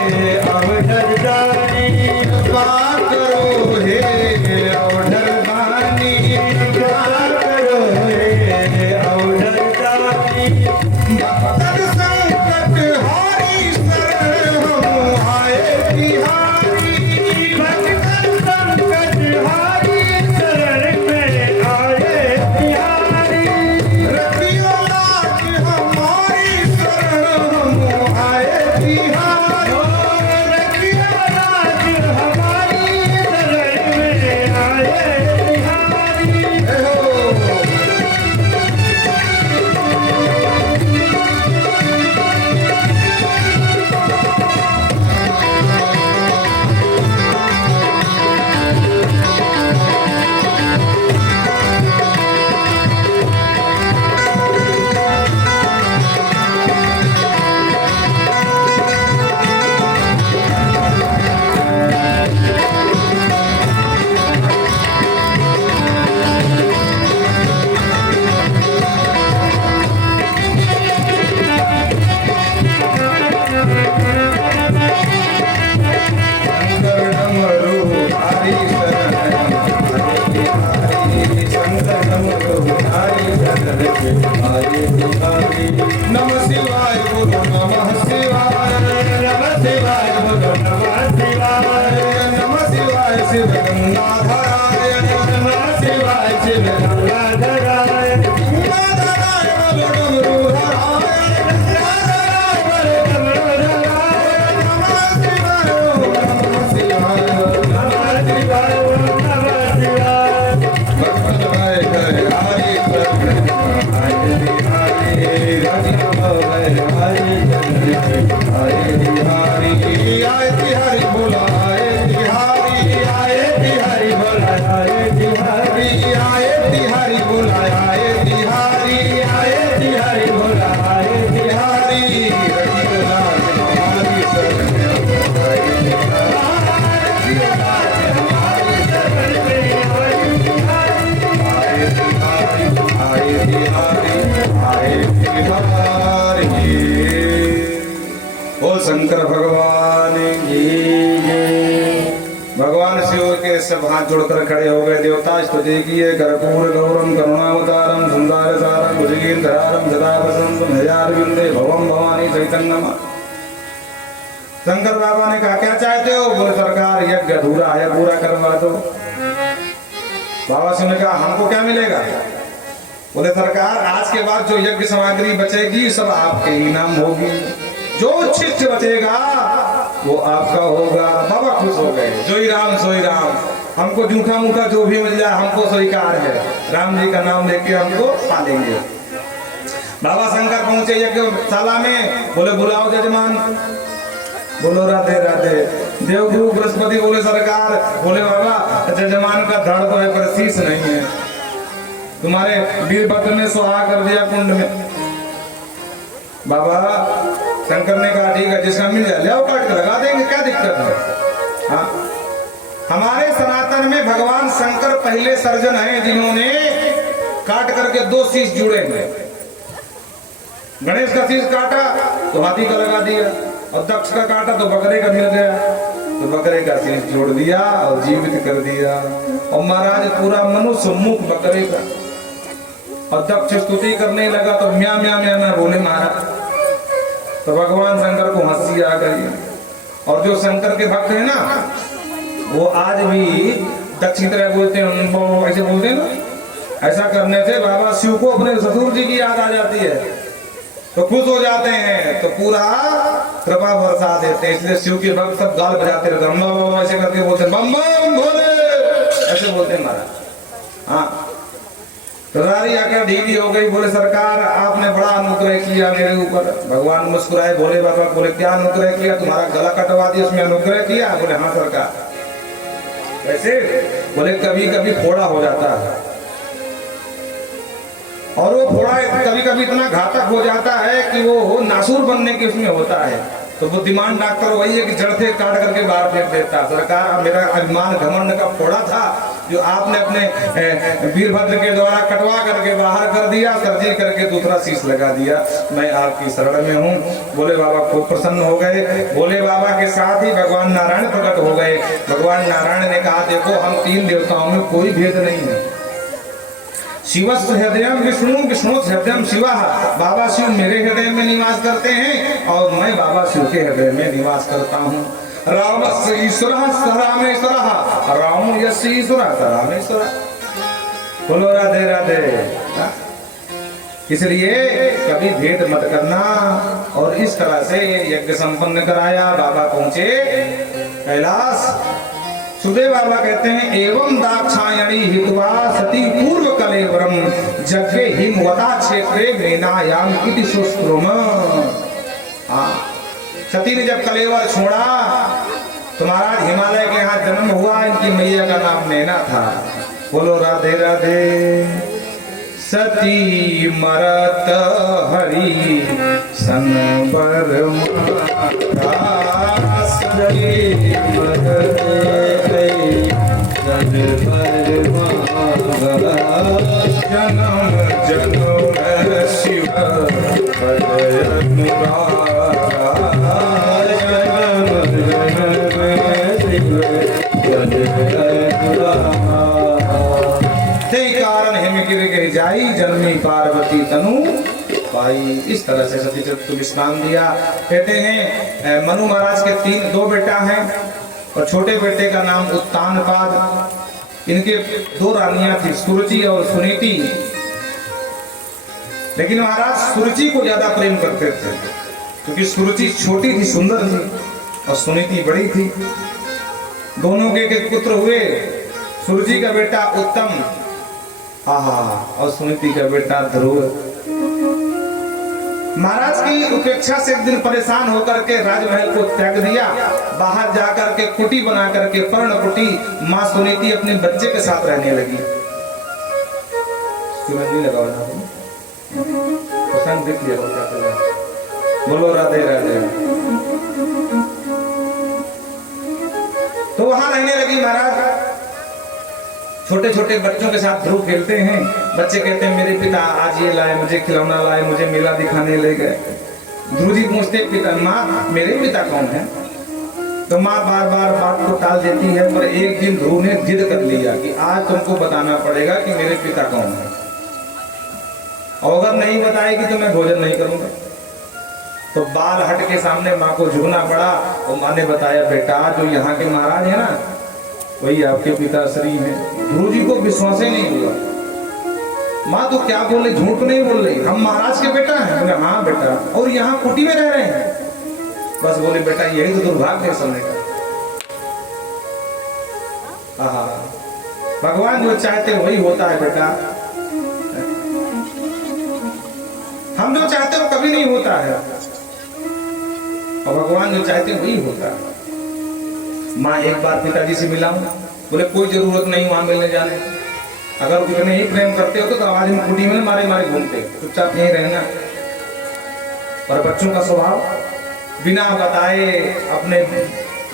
अवधर दानी कृपा करो हे अवधर दानी कृपा करो हे अवधर दानी भक्तन संकट हारी शरण हम आए बिहारी भक्तन संकट हारी शरण में आए बिहारी रखियो लाज हमारी शरण हम आए बिहारी रखिया राज हमारी शरण में आए बिहारी हे हो। शंकर डमरुधारी शरण आए शंकर डमरुधारी शरण आए बिहारी। नमः शिवाय बोलो नमः शिवाय नमः शिवाय बोलो नमः शिवाय नमः शिवाय शिव गंगाधराय नमः शिवाय शिव गंगाधराय गंगाधराय बोलो डमरुधराय गंगाधराय बोलो डमरुधराय नमः शिवाय नमः शिवाय नमः शिवाय बोलो नमः शिवाय भगवान भाई हरि शरण आए बिहारी राम हरि आए बिहारी आए बिहारी बोला आए बिहारी आए बिहारी बोला आए बिहारी आए बिहारी बोला आए बिहारी आए बिहारी बोला आए बिहारी बिहारी रखियो लाज हमारी शरण आए बिहारी हमारी शरण में आए बिहारी आए बिहारी आए बिहारी आए बिहारी। बोल शंकर भगवान की जय। भगवान शिव के सब हाथ जोड़कर खड़े हो गए। देवता स्तुति किए। कर्पूर गौरम करुणावतारम संसार सारम भुजगेन्द्रहारम सदा वसंतम हजारविंदे भवम भवानी चैतन्यम। शंकर बाबा ने कहा क्या चाहते हो? बोले सरकार यज्ञ अधूरा है, पूरा करवा दो। बाबा शिव ने कहा हमको क्या मिलेगा? बोले सरकार आज के बाद जो यज्ञ सामग्री बचेगी सब आपके इनाम होगी, जो शिष्ट बचेगा वो आपका होगा। बाबा खुश हो गए। जोई राम सोई राम, हमको जूठा मूठा जो भी मिल जाए हमको स्वीकार है। राम जी का नाम लेके हमको पालेंगे। बाबा शंकर पहुंचे यज्ञशाला में। बोले बुलाओ जजमान। बोलो राधे राधे। देवगुरु बृहस्पति बोले सरकार। बोले बाबा जजमान का धड़ तो है पर शीश नहीं है। तुम्हारे वीरभद्र ने सुहा कर दिया कुंड में। बाबा शंकर ने कहा ठीक है जिसका मिल जाए ले आओ, काट के लगा देंगे, क्या दिक्कत है। हाँ हमारे सनातन में भगवान शंकर पहले सर्जन हैं जिन्होंने काट करके 2 शीश जुड़े हैं। गणेश का शीश काटा तो हाथी का लगा दिया, और दक्ष का काटा तो बकरे का मिल गया, तो बकरे का शीश जोड़ दिया और जीवित कर दिया। और महाराज पूरा मनुष्य मुख बकरे का, और दक्ष स्तुति करने लगा तो म्या म्या म्या म्या बोले महाराज। तो भगवान शंकर को हंसी आ गई। और जो शंकर के भक्त है ना, वो आज भी दक्ष की तरह बोलते हैं, ऐसे बोलते हैं ना। ऐसा करने से बाबा शिव को अपने ससुर जी की याद आ जाती है, तो खुश हो जाते हैं, तो पूरा कृपा बरसा देते हैं। इसलिए शिव के भक्त सब गाल बजाते रहते हैं, ऐसे करके बोलते हैं बम बम भोले, ऐसे बोलते हैं महाराज। हाँ, रारी आकर ढीली हो गई, बोले सरकार आपने बड़ा अनुग्रह किया मेरे ऊपर। भगवान मुस्कुराए, भोले बाबा बोले क्या अनुग्रह किया, तुम्हारा गला कटवा दिया उसमें अनुग्रह किया। बोले हाँ सरकार। कैसे? बोले कभी कभी फोड़ा हो जाता है, और वो फोड़ा कभी कभी इतना घातक हो जाता है कि वो नासूर बनने के उसमें होता है। तो बुद्धिमान डॉक्टर वही है कि जड़ से काट करके बाहर फेंक देता। सरकार मेरा अभिमान घमंड का फोड़ा था जो आपने अपने वीरभद्र के द्वारा कटवा करके बाहर कर दिया, सर्जरी करके दूसरा शीश लगा दिया। मैं आपकी शरण में हूँ। भोले बाबा खूब प्रसन्न हो गए। भोले बाबा के साथ ही भगवान नारायण प्रकट हो गए। भगवान नारायण ने कहा देखो हम तीन देवताओं में कोई भेद नहीं है। शिवस्य हृदयम विष्णु, विष्णु हृदयम शिवा। बाबा शिव मेरे हृदय में निवास करते हैं और मैं बाबा शिव के हृदय में निवास करता हूँ। रामस्य ईश्वरः स रामेश्वरः, राम यस्य ईश्वरः स रामेश्वरः। बोलो राधे राधे। इसलिए कभी भेद मत करना। और इस तरह से यज्ञ संपन्न कराया। बाबा पहुंचे कैलाश। सुदेव बाबा कहते हैं एवं दाक्षायणी हित्वा सती पूर्व कलेवरम जग्गे हिमवता क्षेत्रे मेनायाम इति सुश्रुम। सती ने जब कलेवर छोड़ा तो महाराज हिमालय के यहाँ जन्म हुआ। इनकी मैया का नाम नैना था। बोलो राधे राधे। सती मरत हरि सन बर जन्म जन्म शिव कारण हिमगिर गिर जाई जन्मी पार्वती तनु पाई। इस तरह से सती को विश्राम दिया। कहते हैं मनु महाराज के दो बेटा हैं और छोटे बेटे का नाम उत्तानपाद। इनके दो रानियां थी, सुरुचि और सुनीति। लेकिन महाराज सुरुचि को ज्यादा प्रेम करते थे क्योंकि सुरुचि छोटी थी, सुंदर थी, और सुनीति बड़ी थी। दोनों के पुत्र हुए। सुरुचि का बेटा उत्तम और सुनीति का बेटा ध्रुव। महाराज की उपेक्षा से एक दिन परेशान होकर के राजमहल को त्याग दिया। बाहर जाकर के कुटी बना करके पर्ण कुटी माँ सुनीति अपने बच्चे के साथ रहने लगी। देख लिया बोलो राधे राधे। तो वहां रहने लगी महाराज। छोटे छोटे बच्चों के साथ ध्रुव खेलते हैं। बच्चे कहते हैं मेरे पिता आज ये लाए, मुझे खिलौना लाए, मुझे मेला दिखाने ले गए। ध्रुव जी पूछते पिता माँ मेरे पिता कौन है? तो माँ बार बार बात को टाल देती है। पर एक दिन ध्रुव ने जिद कर लिया कि आज तुमको बताना पड़ेगा कि मेरे पिता कौन है, और अगर नहीं बताएगी तो मैं भोजन नहीं करूंगा। तो बाल हट के सामने माँ को झुकना पड़ा। और माँ ने बताया बेटा जो यहाँ के महाराज है ना वही आपके पिताश्री हैं। ध्रुव जी को विश्वास ही नहीं हुआ। माँ तो क्या बोल रही, झूठ नहीं बोल रही, हम महाराज के बेटा हैं। बोले हाँ बेटा, और यहाँ कुटी में रह रहे हैं। बस बोले बेटा यही तो दुर्भाग्य है समय का। भगवान जो चाहते वही होता है बेटा। हम जो चाहते हो कभी नहीं होता है, और भगवान जो चाहते वही होता है। माँ एक बार पिताजी से मिला हूं। बोले कोई जरूरत नहीं वहां मिलने जाने। अगर उतने ही प्रेम करते हो तो आवाज में कुटी में मारे मारे घूमते, चुपचाप यहीं रहना। और बच्चों का स्वभाव बिना बताए अपने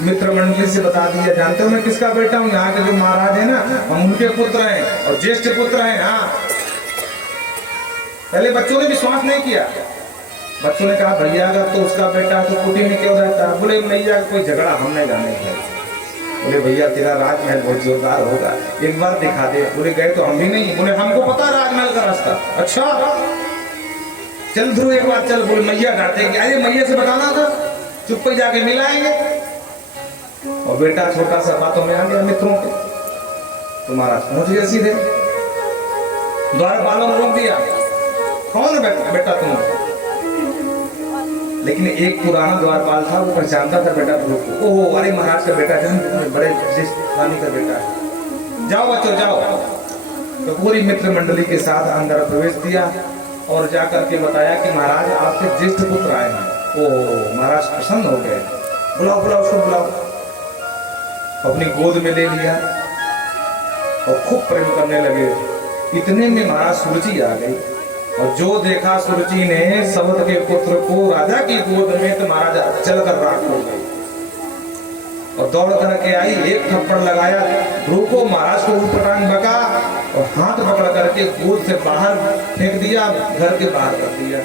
मित्र मंडली से बता दिया जानते हो मैं किसका बेटा हूँ, यहाँ के जो महाराज है ना हम उनके पुत्र हैं और ज्येष्ठ पुत्र हैं। हाँ, पहले बच्चों ने विश्वास नहीं किया। बच्चों ने कहा भैया अगर तो उसका बेटा है तो कुटी में क्यों रहता है? बोले मैया कोई झगड़ा हमने जाने है। बोले भैया तेरा राजमहल बहुत जोरदार होगा, एक बार दिखा दे। बोले गए तो हम भी नहीं। बोले हमको पता राजमहल का रास्ता। अच्छा चल ध्रुव एक बार चल। बोले मैया डांटे कि अरे मैया से बताना था, चुप पे जाके मिलाएंगे। और बेटा छोटा सा बातों में आ गया मित्रों के, तो महाराज पहुंच गए सीधे। द्वारपालों ने रोक दिया, कौन बेटा तुम? लेकिन एक पुराना द्वारपाल था, वो पहचानता था बेटा ध्रुव को। ओहो अरे महाराज का बेटा जान, बड़े रानी का बेटा है, जाओ बच्चों जाओ। तो पूरी मित्र मंडली के साथ अंदर प्रवेश दिया और जाकर के बताया कि महाराज आपके ज्येष्ठ पुत्र आए हैं। ओह महाराज प्रसन्न हो गए, बुलाओ बुलाओ उसको बुलाओ। अपनी गोद में ले लिया और खूब प्रेम करने लगे। इतने में महाराज सुरुचि आ गई और जो देखा सुरुचि ने सवत के पुत्र को राजा की गोद में, तो महाराज चलकर राख हो गई और दौड़ करके आई, एक थप्पड़ लगाया ध्रुव को, महाराज को ऊपटांग बका और हाथ पकड़ करके गोद से बाहर फेंक दिया, घर के बाहर कर दिया।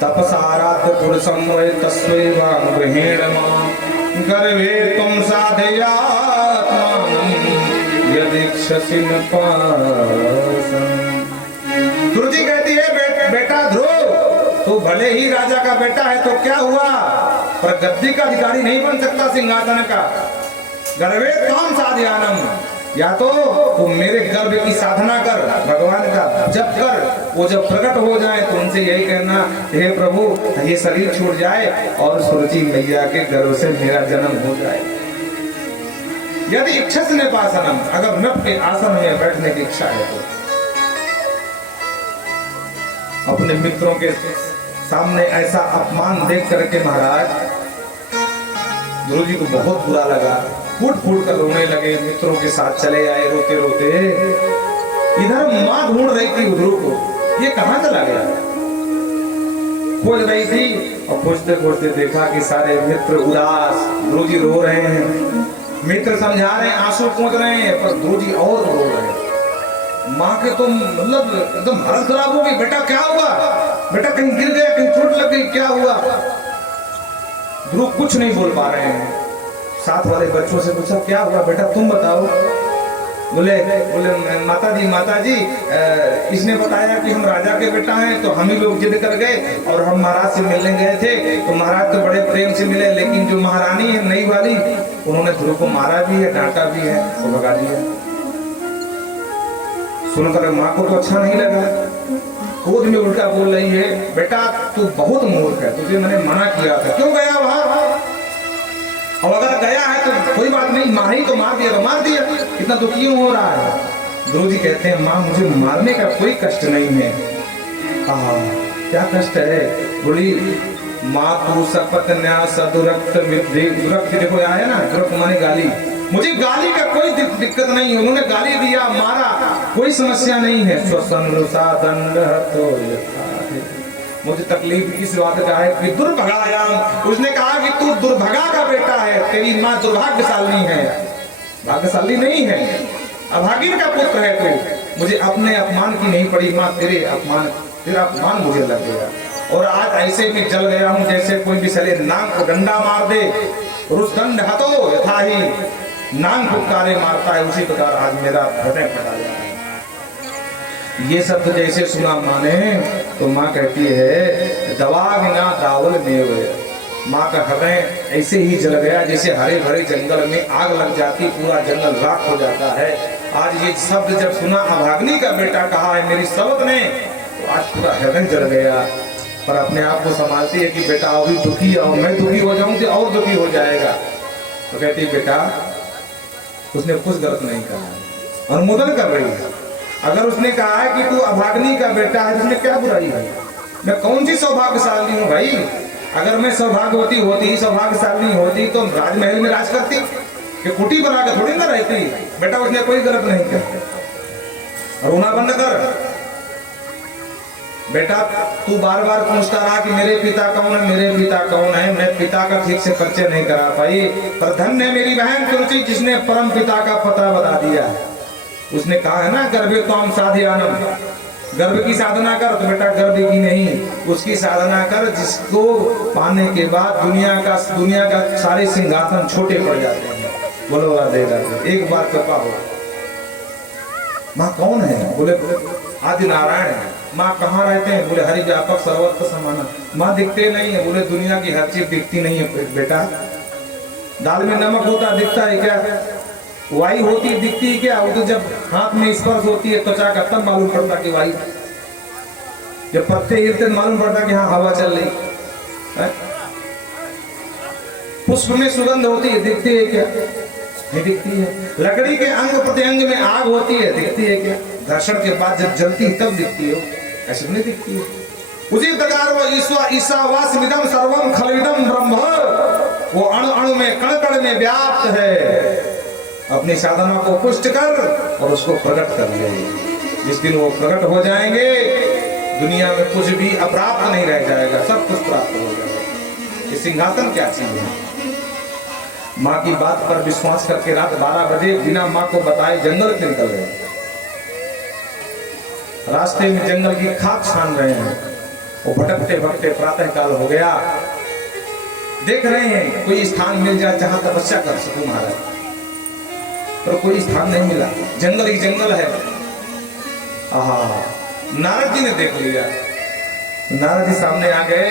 तपसाराध्य पुरुषम वै तस्वैवां गृहेण मां गर्भे तुम साधयात्मानं यदीक्षसि न पासं। गुरुजी कहती है बेटा ध्रुव तू भले ही राजा का बेटा है तो क्या हुआ, पर गद्दी का अधिकारी नहीं बन सकता सिंहासन का। गर्भे त्वां साधयानम, या तो तू मेरे गर्भ की साधना कर, भगवान का जप कर, वो जब प्रकट हो जाए तो उनसे यही कहना हे प्रभु ये शरीर छूट जाए और सुरुचि मैया के गर्भ से मेरा जन्म हो जाए। यदि इच्छा से पासनम, अगर नभ के आसन में बैठने की इच्छा है तो। अपने मित्रों के सामने ऐसा अपमान देख करके महाराज गुरु जी को बहुत बुरा लगा, फूट फूट कर रोने लगे। मित्रों के साथ चले आए रोते रोते। इधर माँ ढूंढ रही थी ध्रुव को, ये कहाँ चला गया, खोज रही थी और खोजते खोजते देखा कि सारे मित्र उदास, गुरु जी रो रहे हैं। मित्र समझा रहे हैं, आंसू पहुंच रहे हैं, पर गुरु जी और रो रहे हैं। माँ के तो मतलब एकदम हालत खराब हो गई। बेटा क्या हुआ, बेटा कहीं गिर गया, कहीं चोट लग गई, क्या हुआ? ध्रुव कुछ नहीं बोल पा रहे हैं। साथ वाले बच्चों से पूछा क्या हुआ बेटा तुम बताओ। बोले माता जी इसने बताया कि हम राजा के बेटा हैं, तो हम ही लोग जिद कर गए और हम महाराज से मिलने गए थे। तो महाराज तो बड़े प्रेम से मिले, लेकिन जो महारानी है नई वाली, उन्होंने ध्रुव को मारा भी है, डांटा भी है और भगा दिया। सुनकर माँ को तो अच्छा नहीं लगा, गोद में उल्टा बोल रही है बेटा तू बहुत मूर्ख है, तुझे मैंने मना किया था, क्यों गया वहां? और अगर गया है तो कोई बात नहीं, माँ ही तो मार दिया तो मार दिया, इतना तो क्यों हो रहा है? गुरु जी कहते हैं माँ मुझे मारने का कोई कष्ट नहीं है। क्या कष्ट है? बोली मातु सपत न्यास दुरक्त विद्धि, दुरक्त देखो यहाँ है ना, दुरक्त माने गाली, मुझे गाली का कोई दिक्कत नहीं है। उन्होंने गाली दिया, मारा, कोई समस्या नहीं है। स्वसंरुषा दंड तो मुझे तकलीफ इस बात का है कि दुर्भगायाम, उसने कहा कि तू दुर्भगा का बेटा है, तेरी माँ दुर्भाग्यशाली है, भाग्यशाली नहीं है, अभागिन का पुत्र है तू। मुझे अपने अपमान की नहीं पड़ी माँ, तेरा अपमान मुझे लग गया और आज ऐसे में जल गया हूँ जैसे कोई भी सले नाक को डंडा मार दे, रुष्दंड हतो यथा ही नाक फुटकारे मारता है, उसी प्रकार आज मेरा हृदय फटा गया है। ये शब्द जैसे सुना माँ ने तो माँ कहती है दवा बिना दावल नेव, माँ का हृदय ऐसे ही जल गया जैसे हरे भरे जंगल में आग लग जाती, पूरा जंगल राख हो जाता है। आज ये शब्द जब सुना अभाग्नि का बेटा कहा है मेरी सवत ने, तो आज पूरा हृदय जल गया। पर अपने आप को संभालती है कि बेटा अभी दुखी है और मैं दुखी हो जाऊं तो और दुखी हो जाएगा। तो कहती है बेटा उसने कुछ गलत नहीं कहा, अनुमोदन कर रही है। अगर उसने कहा है कि तू अभाग्नि का बेटा है, उसने क्या बुराई है? मैं कौन सी सौभाग्यशाली हूँ भाई? अगर मैं सौभाग्यवती होती, सौभाग्यशाली होती तो राजमहल में राज करती, कि कुटी बना के थोड़ी ना रहती। बेटा उसने कोई गलत नहीं किया। रोना बंद कर बेटा, तू बार बार पूछता रहा कि मेरे पिता कौन है, मेरे पिता कौन है। मैं पिता का ठीक से परिचय नहीं करा पाई, पर धन्य है मेरी बहन सुरुचि जिसने परम पिता का पता बता दिया। उसने कहा है ना गर्भे त्वां साधयानम, गर्भ की साधना कर, तो बेटा गर्भ की नहीं, उसकी साधना कर जिसको पाने के बाद दुनिया का सारे सिंहासन छोटे पड़ जाते हैं। बोलो राधे राधे। एक बार कृपा हो। माँ कौन है? बोले आदि नारायण है। माँ कहाँ रहते हैं? बोले हरि व्यापक सर्वत्र समान। माँ दिखते नहीं है। बोले दुनिया की हर चीज दिखती नहीं है बेटा। दाल में नमक होता दिखता है क्या? वायु होती दिखती है क्या? वो तो जब हाथ में स्पर्श होती है त्वचा का तब मालूम पड़ता कि वायु। जब पत्ते हिलते मालूम पड़ता कि हाँ हवा चल रही है। पुष्प में सुगंध होती है, दिखती है क्या? नहीं दिखती है। लकड़ी के अंग प्रत्यंग में आग होती है, दिखती है क्या? घर्षण के बाद जब जलती है तब दिखती है, ऐसे नहीं दिखती है। उसी प्रकार वो ईशावास्मिदं सर्वम खलविदं ब्रह्म, वो अणु अणु में कण कण में व्याप्त है। अपनी साधना को पुष्ट कर और उसको प्रकट कर ले। जिस दिन वो प्रकट हो जाएंगे दुनिया में कुछ भी अप्राप्त नहीं रह जाएगा, सब कुछ प्राप्त हो जाएगा। ये सिंहासन क्या चीज है? माँ की बात पर विश्वास करके रात 12 बजे बिना माँ को बताए जंगल से निकल गए। रास्ते में जंगल की खाक छान रहे हैं। वो भटकते भटकते प्रातः काल हो गया। देख रहे हैं कोई स्थान मिल जाए जहां तपस्या कर सकूं महाराज, पर कोई स्थान नहीं मिला। जंगल ही जंगल है। आहा, नारद जी ने देख लिया। नारद जी सामने आ गए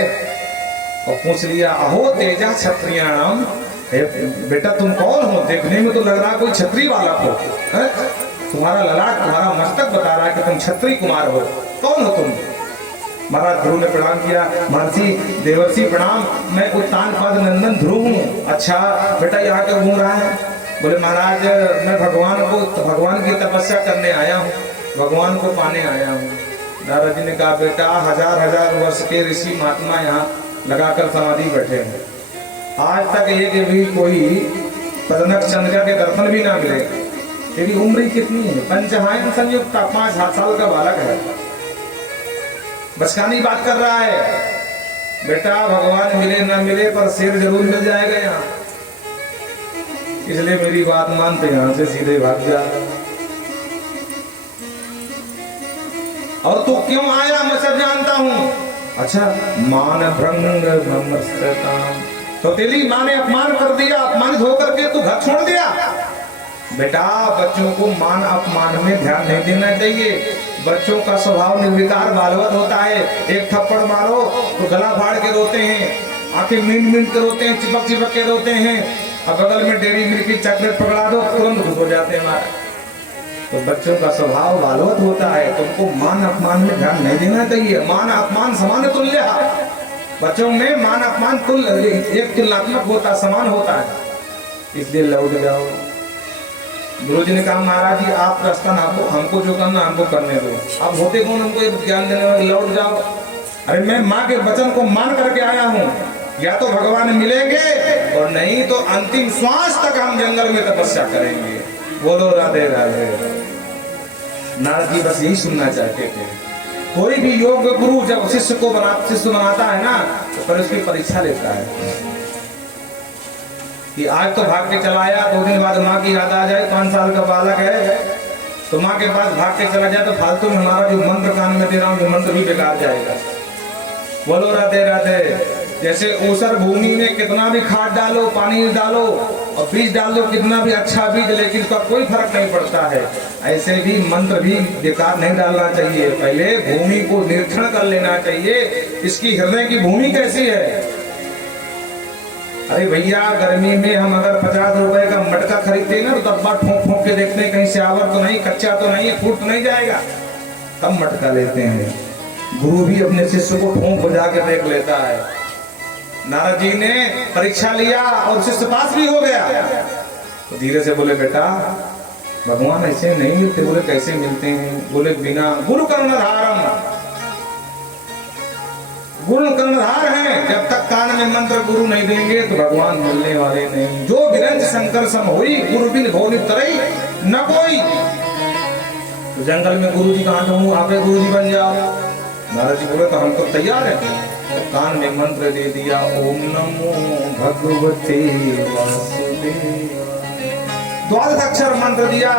और पूछ लिया, अहो तेजा क्षत्रियाणाम, बेटा तुम कौन हो? देखने में तो लग रहा कोई क्षत्रिय वाला हो। तुम्हारा ललाट, तुम्हारा मस्तक बता रहा है कि तुम क्षत्रिय कुमार हो। कौन हो तुम? महाराज ध्रुव ने प्रणाम किया। महर्षि देवर्षि प्रणाम, मैं उत्तान पद नंदन ध्रुव हूँ। अच्छा बेटा यहाँ क्यों घूम रहा है? बोले महाराज मैं भगवान की तपस्या करने आया हूँ, भगवान को पाने आया हूँ। नारद जी ने कहा बेटा हजार हजार वर्ष के ऋषि महात्मा यहाँ लगाकर समाधि बैठे हैं, आज तक एक भी कोई पदनक चंद्रिका के दर्शन भी ना मिले। तेरी उम्र कितनी है? पंचहायन संयुक्त 5 साल का बालक है, बचकानी बात कर रहा है। बेटा भगवान मिले ना मिले पर शेर जरूर मिल जाएगा यहाँ, इसलिए मेरी बात मानते यहाँ से सीधे भाग जा। और तू क्यों आया मैं सब जानता हूँ। अच्छा मान भ्रंग ब्रह्मस्त्रताम, तो तेरी माँ ने अपमान कर दिया, अपमानित होकर के तू घर छोड़ दिया। बेटा बच्चों को मान अपमान में ध्यान नहीं देना चाहिए। बच्चों का स्वभाव निर्विकार बालवत होता है। एक थप्पड़ मारो तो गला फाड़ के रोते हैं, आंखें मीन मीन के रोते हैं, चिपक चिपक के रोते हैं। अब बगल में डेरी मिल्क की चॉकलेट पकड़ा दो तुरंत खुश हो जाते हैं मारे। तो बच्चों का स्वभाव बालवत होता है, तुमको मान अपमान में ध्यान नहीं देना चाहिए। मान अपमान समान तुल्य, बच्चों में मान अपमान तुल्य एक तुलनात्मक होता, समान होता है, इसलिए लौट जाओ। गुरु जी ने कहा महाराज जी आप रास्ता नापो, हमको जो करना हमको करने दो। आप होते कौन हमको ज्ञान देने वाले? लौट जाओ। अरे मैं माँ के वचन को मान करके आया हूँ, या तो भगवान मिलेंगे और नहीं तो अंतिम श्वास तक हम जंगल में तपस्या करेंगे। बोलो राधे राधे। नारद जी बस यही सुनना चाहते थे। कोई भी योग्य गुरु जब शिष्य बनाता है ना तो पर उसकी परीक्षा लेता है कि आज तो भाग के चला आया, 2 दिन बाद माँ की याद आ जाए, 5 साल का बालक है तो माँ के पास भाग के चला जाए तो फालतू में हमारा जो मंत्र कान में दे रहा हूँ मंत्र भी बेकार जाएगा। बोलो राधे राधे। जैसे ऊसर भूमि में कितना भी खाद डालो, पानी डालो और बीज डाल दो, कितना भी अच्छा बीज, लेकिन उसका कोई फर्क नहीं पड़ता है। ऐसे भी मंत्र भी बेकार नहीं डालना चाहिए। पहले भूमि को निरीक्षण कर लेना चाहिए, इसकी हृदय की भूमि कैसी है। अरे भैया गर्मी में हम अगर 50 रुपए का मटका खरीदते ना तो डब्बा ठोक ठोक के देखते हैं कहीं स्यावर तो नहीं, कच्चा तो नहीं है, फूट तो नहीं जाएगा, तब मटका लेते हैं। गुरु भी अपने शिष्य को ठोक बजा के देख लेता है। नारद जी ने परीक्षा लिया और शिष्य पास भी हो गया। तो धीरे से बोले बेटा भगवान ऐसे नहीं मिलते। बोले कैसे मिलते हैं? बोले बिना गुरु कर्णधारम, गुरु कर्णधार हैं, जब तक कान में मंत्र गुरु नहीं देंगे तो भगवान मिलने वाले नहीं। जो विरंज शंकर सम होई, गुरु बिन भोलित तरई न कोई। तो जंगल में गुरु जी कहाँ ढूंढूं, आपे गुरु जी बन जाओ। नारद जी बोले तो हम तो तैयार हैं। तो कान में मंत्र दे दिया, ओम नमो भगवते वासुदेवाय। द्वादश अक्षर मंत्र दिया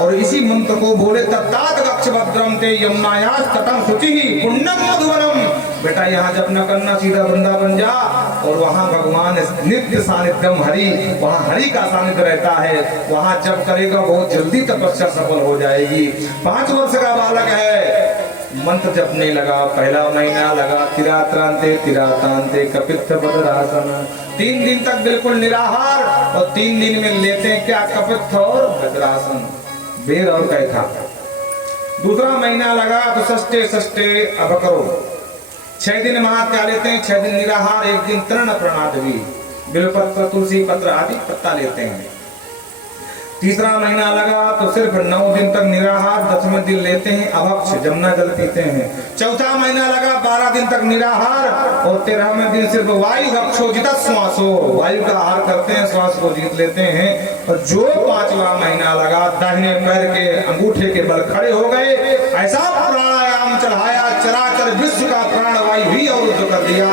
और इसी मंत्र को बोले तत्तात वक्ष भद्रम ते यमुनायास तटम शुचि पुण्यम मधुवनम। बेटा यहाँ जब न करना, सीधा वृंदावन जा और वहाँ भगवान नित्य सानिध्यम हरि, वहाँ हरि का सानिध्य रहता है, वहाँ जब करेगा बहुत जल्दी तपस्या सफल हो जाएगी। 5 वर्ष का बालक है, मंत्र जपने लगा, पहला महीना लगा तिरात्रांते तिरातांते कपित्थ बदरासन, 3 दिन तक बिल्कुल निराहार और 3 दिन में लेते हैं क्या, कपित्थ और बदरासन, बेर और कैथा। दूसरा महीना लगा तो सष्टे सष्टे अब करो, 6 दिन वहां क्या लेते हैं, 6 दिन निराहार, 1 दिन तृण प्रणादवी, बिलपत्र तुलसी पत्र आदि पत्ता लेते हैं। तीसरा महीना लगा तो सिर्फ 9 दिन तक निराहार, 10वें दिन लेते हैं अभक्ष, जमुना जल पीते हैं। चौथा महीना लगा 12 दिन तक निराहार और 13वें दिन सिर्फ वायु भक्षोजित श्वासो, वायु का आहार करते हैं, श्वास को जीत लेते हैं। और जो 5वां महीना लगा दाहिने पैर के अंगूठे के बल खड़े हो गए, ऐसा प्राणायाम चढ़ाया, चराचर विश्व का प्राणवायु ही अवरुद्ध कर दिया।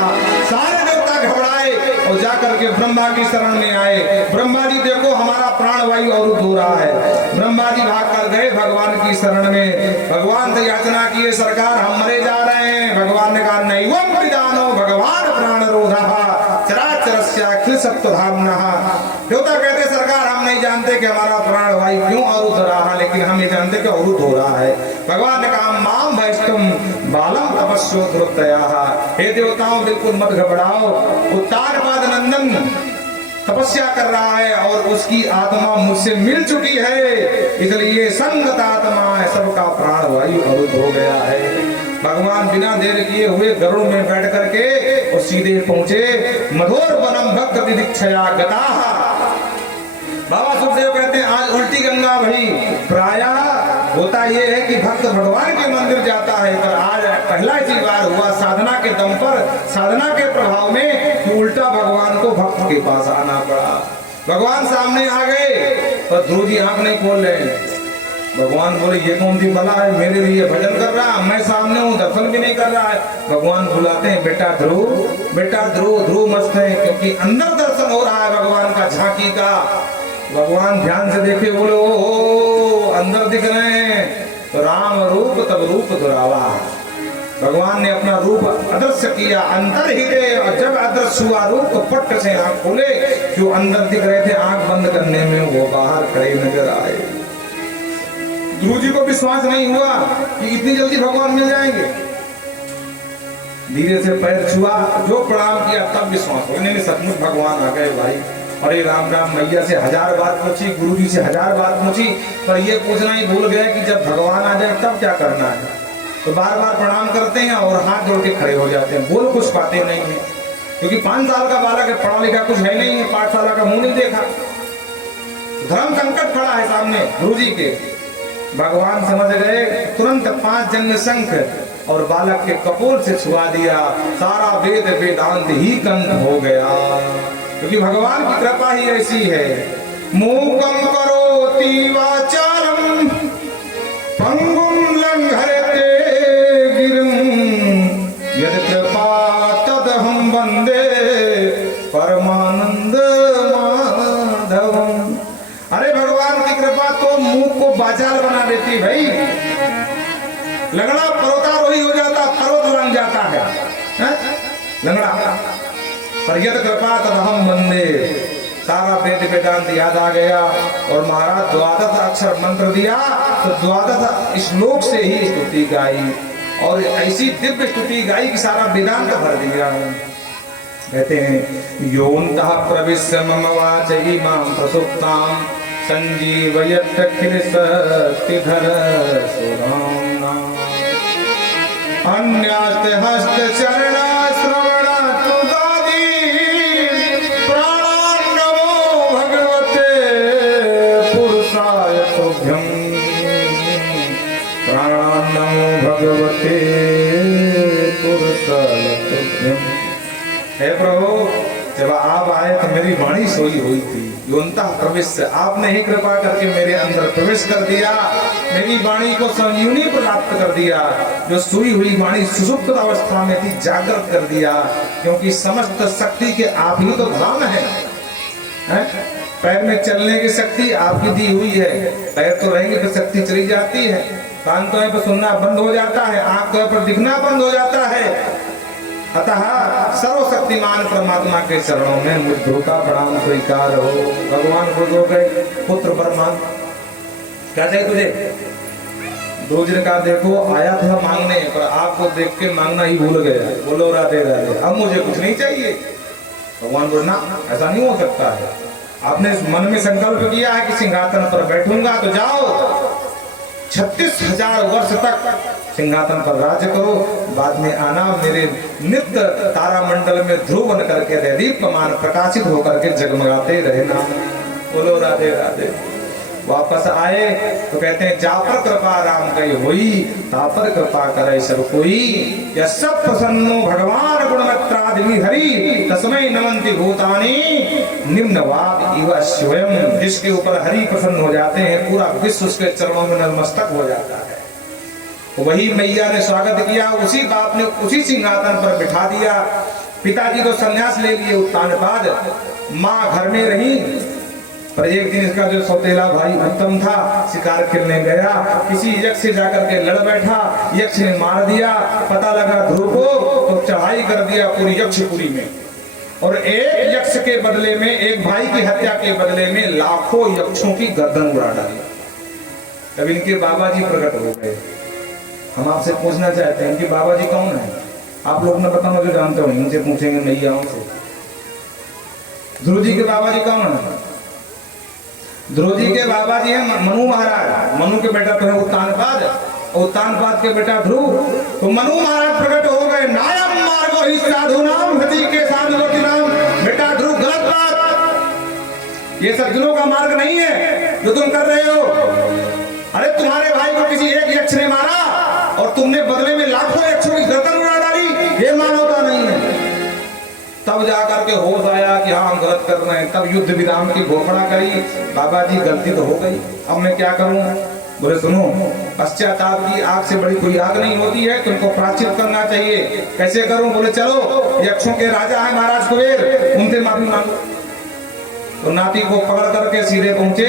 सारे देवता घबराए और जाकर के ब्रह्मा की शरण में आए, ब्रह्मा जी देखो हमारा प्राणवायु अवरुद्ध हो रहा है। ब्रह्मा जी भाग कर गए भगवान की शरण में, भगवान से याचना किए सरकार हम मरे जा रहे हैं। भगवान ने कहा नैवं विदानो भगवान प्राण रोधः चराचरस्याखिल सत्वधाम्नः। देवता कहते सरकार हम नहीं जानते कि हमारा प्राणवायु क्यों अवरुद्ध रहा, लेकिन हम ये जानते कि अवरुद्ध हो रहा है। भगवान ने कहा माम वैष्णव बालम तपस्यो ध्रुवतयाः, हे देवताओं बिल्कुल मत घबराओ, उत्तानपाद नंदन तपस्या कर रहा है और उसकी आत्मा मुझसे मिल चुकी है, इसलिए संगत आत्मा है, सबका प्राणवायु अवरुद्ध हो गया है। भगवान बिना देर किए हुए गरुड़ में बैठ करके और सीधे पहुंचे मधुर वनम भक्त दिदीक्षया गताः। बाबा सुखदेव कहते हैं आज उल्टी गंगा भई, प्रायः होता ये है कि भक्त भगवान के मंदिर जाता है, पर आज पहला ही बार हुआ साधना के दम पर, साधना के प्रभाव में कि उल्टा भगवान को भक्त के पास आना पड़ा। भगवान सामने आ गए पर ध्रुव जी आंख नहीं खोल रहे। भगवान बोले ये कौन सी बला है, मेरे लिए भजन कर रहा, मैं सामने हूँ, दर्शन भी नहीं कर रहा है। भगवान बुलाते हैं बेटा ध्रुव, बेटा ध्रुव। ध्रुव मस्त है क्योंकि अंदर दर्शन हो रहा है भगवान का, झांकी का। भगवान ध्यान से देखे, बोले ओ अंदर दिख रहे हैं, तो राम रूप तब रूप दुरावा। भगवान ने अपना रूप अदृश्य किया, अंतर ही दे, और जब अदृश्य हुआ रूप तो पट से आंख खोले, जो अंदर दिख रहे थे आंख बंद करने में वो बाहर खड़े नजर आए। ध्रुव जी को विश्वास नहीं हुआ कि इतनी जल्दी भगवान मिल जाएंगे। धीरे से पैर छुआ, जो प्रणाम किया तब विश्वास हो, नहीं सचमुच भगवान आ गए भाई। अरे राम राम मैया से 1000 बात पूछी, गुरु जी से 1000 बात पूछी, पर ये पूछना ही भूल गए कि जब भगवान आ जाए तब क्या करना है। तो बार बार प्रणाम करते हैं और हाथ जोड़ के खड़े हो जाते हैं, बोल कुछ पाते नहीं है, क्योंकि 5 साल का बालक है, पढ़ा लिखा कुछ है नहीं है, पाठशाला का मुंह नहीं देखा, धर्म संकट खड़ा है सामने गुरु जी के। भगवान समझ गए, तुरंत 5 जन्म शंख और बालक के कपोल से छुआ दिया, सारा वेद वेदांत ही कंठ हो गया, क्योंकि भगवान की कृपा ही ऐसी है। मूकं करोति वाचालं पंगुं लंघयते गिरिं यद् कृपा तदहं वन्दे परमानंद माधवम्। अरे भगवान की कृपा तो मुंह को बाचाल बना देती भाई, लंगड़ा पर्वतारोही हो जाता, पर्वत लंघ जाता है, लंगड़ा, पर यद कृपा तदहं वंदे, सारा वेद वेदांत याद आ गया। और महाराज 12 अक्षर मंत्र दिया तो 12 श्लोक से ही स्तुति गाई, और ऐसी दिव्य स्तुति गाई कि सारा वेदांत भर दिया। कहते हैं योऽन्तः प्रविश्य मम वाच इमां प्रसुप्तां संजीवयत्यखिल शक्तिधर सुराम्ना अन्यास्ते हस्त चरण श्रवण तुदादि प्राणान् नमो भगवते पुरुषाय तुभ्यं, प्राणान् नमो भगवते पुरुषाय तुभ्यं। हे प्रभु जब आप आए तो मेरी वाणी सोई हुई थी, योऽन्तः प्रविश्य, आपने ही कृपा करके मेरे अंदर प्रवेश कर दिया, मेरी वाणी को संजीवनी प्राप्त कर दिया। जो सोई हुई वाणी सुषुप्त अवस्था में थी जागृत कर दिया, क्योंकि समस्त शक्ति के आप ही तो धाम है। पैर में चलने की शक्ति आपकी दी हुई है, पैर तो रहेंगे पर शक्ति चली जाती है, कान तो है पर सुनना बंद हो जाता है, आंख तो है पर दिखना बंद हो जाता है। अतः सर्वशक्तिमान परमात्मा के चरणों में मुझ ध्रुव का प्रणाम स्वीकार हो। भगवान खुश हो गए, पुत्र परमान क्या चाहिए तुझे? ध्रुव जी ने कहा देखो आया था मांगने पर आपको देख के मांगना ही भूल गया, बोलो राधे राधे, अब मुझे कुछ नहीं चाहिए। भगवान बोले ना ऐसा नहीं हो सकता है, आपने मन में संकल्प किया है कि सिंहासन पर बैठूंगा तो जाओ 36,000 वर्ष तक सिंहासन पर राज्य करो, बाद में आना मेरे नित्य तारामंडल में ध्रुव बन करके दीप्यमान प्रकाशित होकर के जगमगाते रहना। बोलो राधे राधे। वापस आए तो कहते हैं जा पर कृपा राम कई हुई, ता पर कृपा करे सब कोई, यह सब प्रसन्नो भगवान गुणवत्रादि हरि, तस्मै नमन्ति भूतानि निम्नवाद इव स्वयं। जिसके ऊपर हरि प्रसन्न हो जाते हैं पूरा विश्व उसके चरणों में नतमस्तक हो जाता है। वही मैया ने स्वागत किया, उसी बाप ने उसी सिंहासन पर बिठा दिया। पिताजी तो संन्यास ले लिए उत्तानपाद, माँ घर में रही। पर एक दिन इसका जो सौतेला भाई उत्तम था शिकार खेलने गया, किसी यक्ष से जाकर के लड़ बैठा, यक्ष ने मार दिया। पता लगा ध्रुव को तो चढ़ाई कर दिया पूरी यक्षपुरी में, और एक यक्ष के बदले में, एक भाई की हत्या के बदले में लाखों यक्षों की गर्दन उड़ा डाली। तब इनके बाबा जी प्रकट हो गए। हम आपसे पूछना चाहते हैं इनके बाबा जी कौन है? आप लोग ने बताओ, जो जानते हो इनसे पूछेंगे मैयाओं से। ध्रुव जी के बाबा जी कौन है? ध्रुव जी के बाबा जी हैं मनु महाराज। मनु के बेटा तो है उत्तानपाद, उत्तानपाद के बेटा ध्रुव। तो मनु महाराज प्रकट हो गए। नायम मार्गो ही साधु नाम हृदय के साधुवती नाम। बेटा ध्रुव गलत बात, ये सज्जनों का मार्ग नहीं है जो तुम कर रहे हो। अरे तुम्हारे भाई को किसी एक यक्ष ने मारा और तुमने बदले में लाखों यक्षों की गर्दन उड़ा डाली, ये मानवता नहीं है। तब जाकर के होश आया कि हाँ हम गलत कर रहे हैं। तब युद्ध विराम की घोषणा करी। बाबा जी गलती तो हो गई, अब मैं क्या करूं? बोले सुनो, पश्चाताप की आग से बड़ी कोई आग नहीं होती है, तुमको प्रायश्चित करना चाहिए। कैसे करूं? बोले चलो यक्षों के राजा है महाराज कुबेर, उनसे माफी मांगो। तो नाती को पकड़ करके सीधे पहुंचे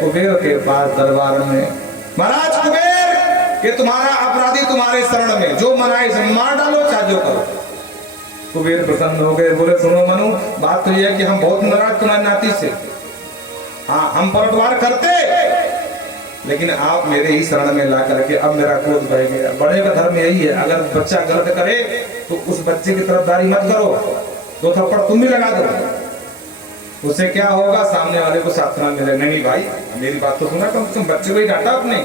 कुबेर के पास दरबार में। महाराज कुबेर, ये तुम्हारा अपराधी तुम्हारे शरण में, जो मनाए मार डालो, चाहे जो करो। कुबेर प्रसन्न हो गए। बोले सुनो मनु, बात तो यह है कि हम बहुत नाराज तुम्हारे नाती से, हाँ हम पलटवार करते, लेकिन आप मेरे ही शरण में ला करके अब मेरा क्रोध बह गया। बड़े का धर्म यही है, अगर बच्चा गलत करे तो उस बच्चे की तरफदारी मत करो, 2 थप्पड़ तुम भी लगा दो। उससे क्या होगा? सामने वाले को साथना मिले। नहीं भाई मेरी बात तो सुना, तुम बच्चे को ही डांटा अपने।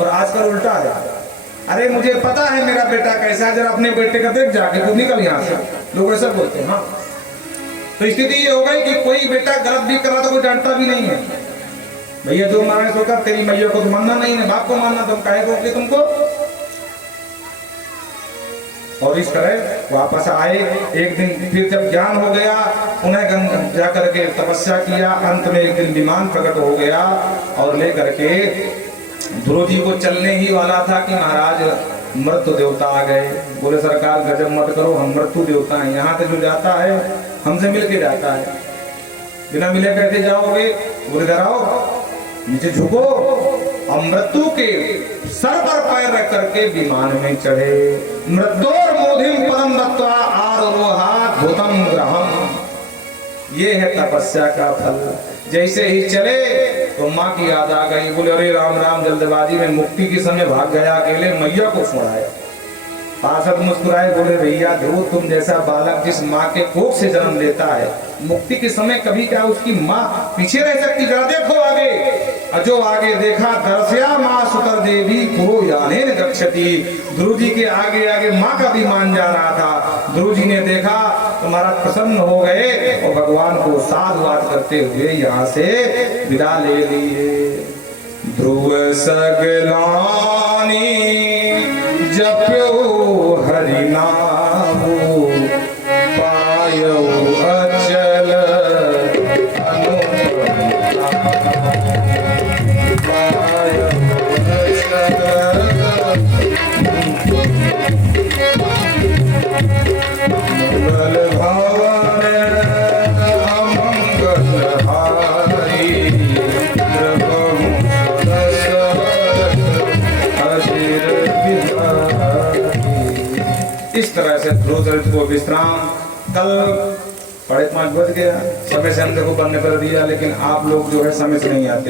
और आजकल उल्टा है, अरे मुझे पता है मेरा बेटा कैसा है, जरा अपने बेटे का देख जाके तू निकल यहाँ से। लोग ऐसा बोलते हैं। हाँ तो स्थिति ये हो गई कि कोई बेटा गलत भी करा तो कोई डांटता भी नहीं है। भैया जो माने सो कर, तेरी मैया को तो मानना नहीं है, बाप को मानना, तुम काहे रोके तुमको। और इस तरह वापस आए। एक दिन फिर जब ज्ञान हो गया, पुनः जाकर के तपस्या किया। अंत में एक दिन विमान प्रकट हो गया और लेकर के ध्रुव जी को चलने ही वाला था कि महाराज मृत्यु देवता आ गए। बोले सरकार गजब मत करो, हम मृत्यु देवता हैं, यहाँ से जो जाता है हमसे मिल के जाता है, बिना मिले कैसे जाओगे? बोले डराओ, नीचे झुको। और मृत्यु के सर पर पैर रख करके विमान में चढ़े। मृत्योर मोधिम पदम दत्वा आरोहा भूतम ग्रहम। ये है तपस्या का फल। जैसे ही चले तो माँ की याद आ गई। बोले अरे राम राम, जल्दबाजी में मुक्ति के समय भाग गया अकेले, मैया को छोड़ाया। पार्षद मुस्कुराए, बोले भैया ध्रुव तुम जैसा बालक जिस माँ के कोख से जन्म लेता है, मुक्ति के समय कभी क्या उसकी माँ पीछे रह सकती? जरा देखो आगे। जो आगे देखा दर्शया माँ सुतर देवी पुरो याने गच्छति। ध्रुव जी के आगे आगे माँ का भी मान जा रहा था। ध्रुव जी ने देखा तो महाराज प्रसन्न हो गए और भगवान को साधुवाद करते हुए यहाँ से विदा ले लिए। ध्रुव सगलानी जप्यो हरि नामु, पायो अचल मंगल भवन अमंगल हारी। इस तरह से ध्रुव को विश्राम। कल 5:30 बज गया, समय से हम देखो बनने कर दिया, लेकिन आप लोग जो है समय से नहीं आते।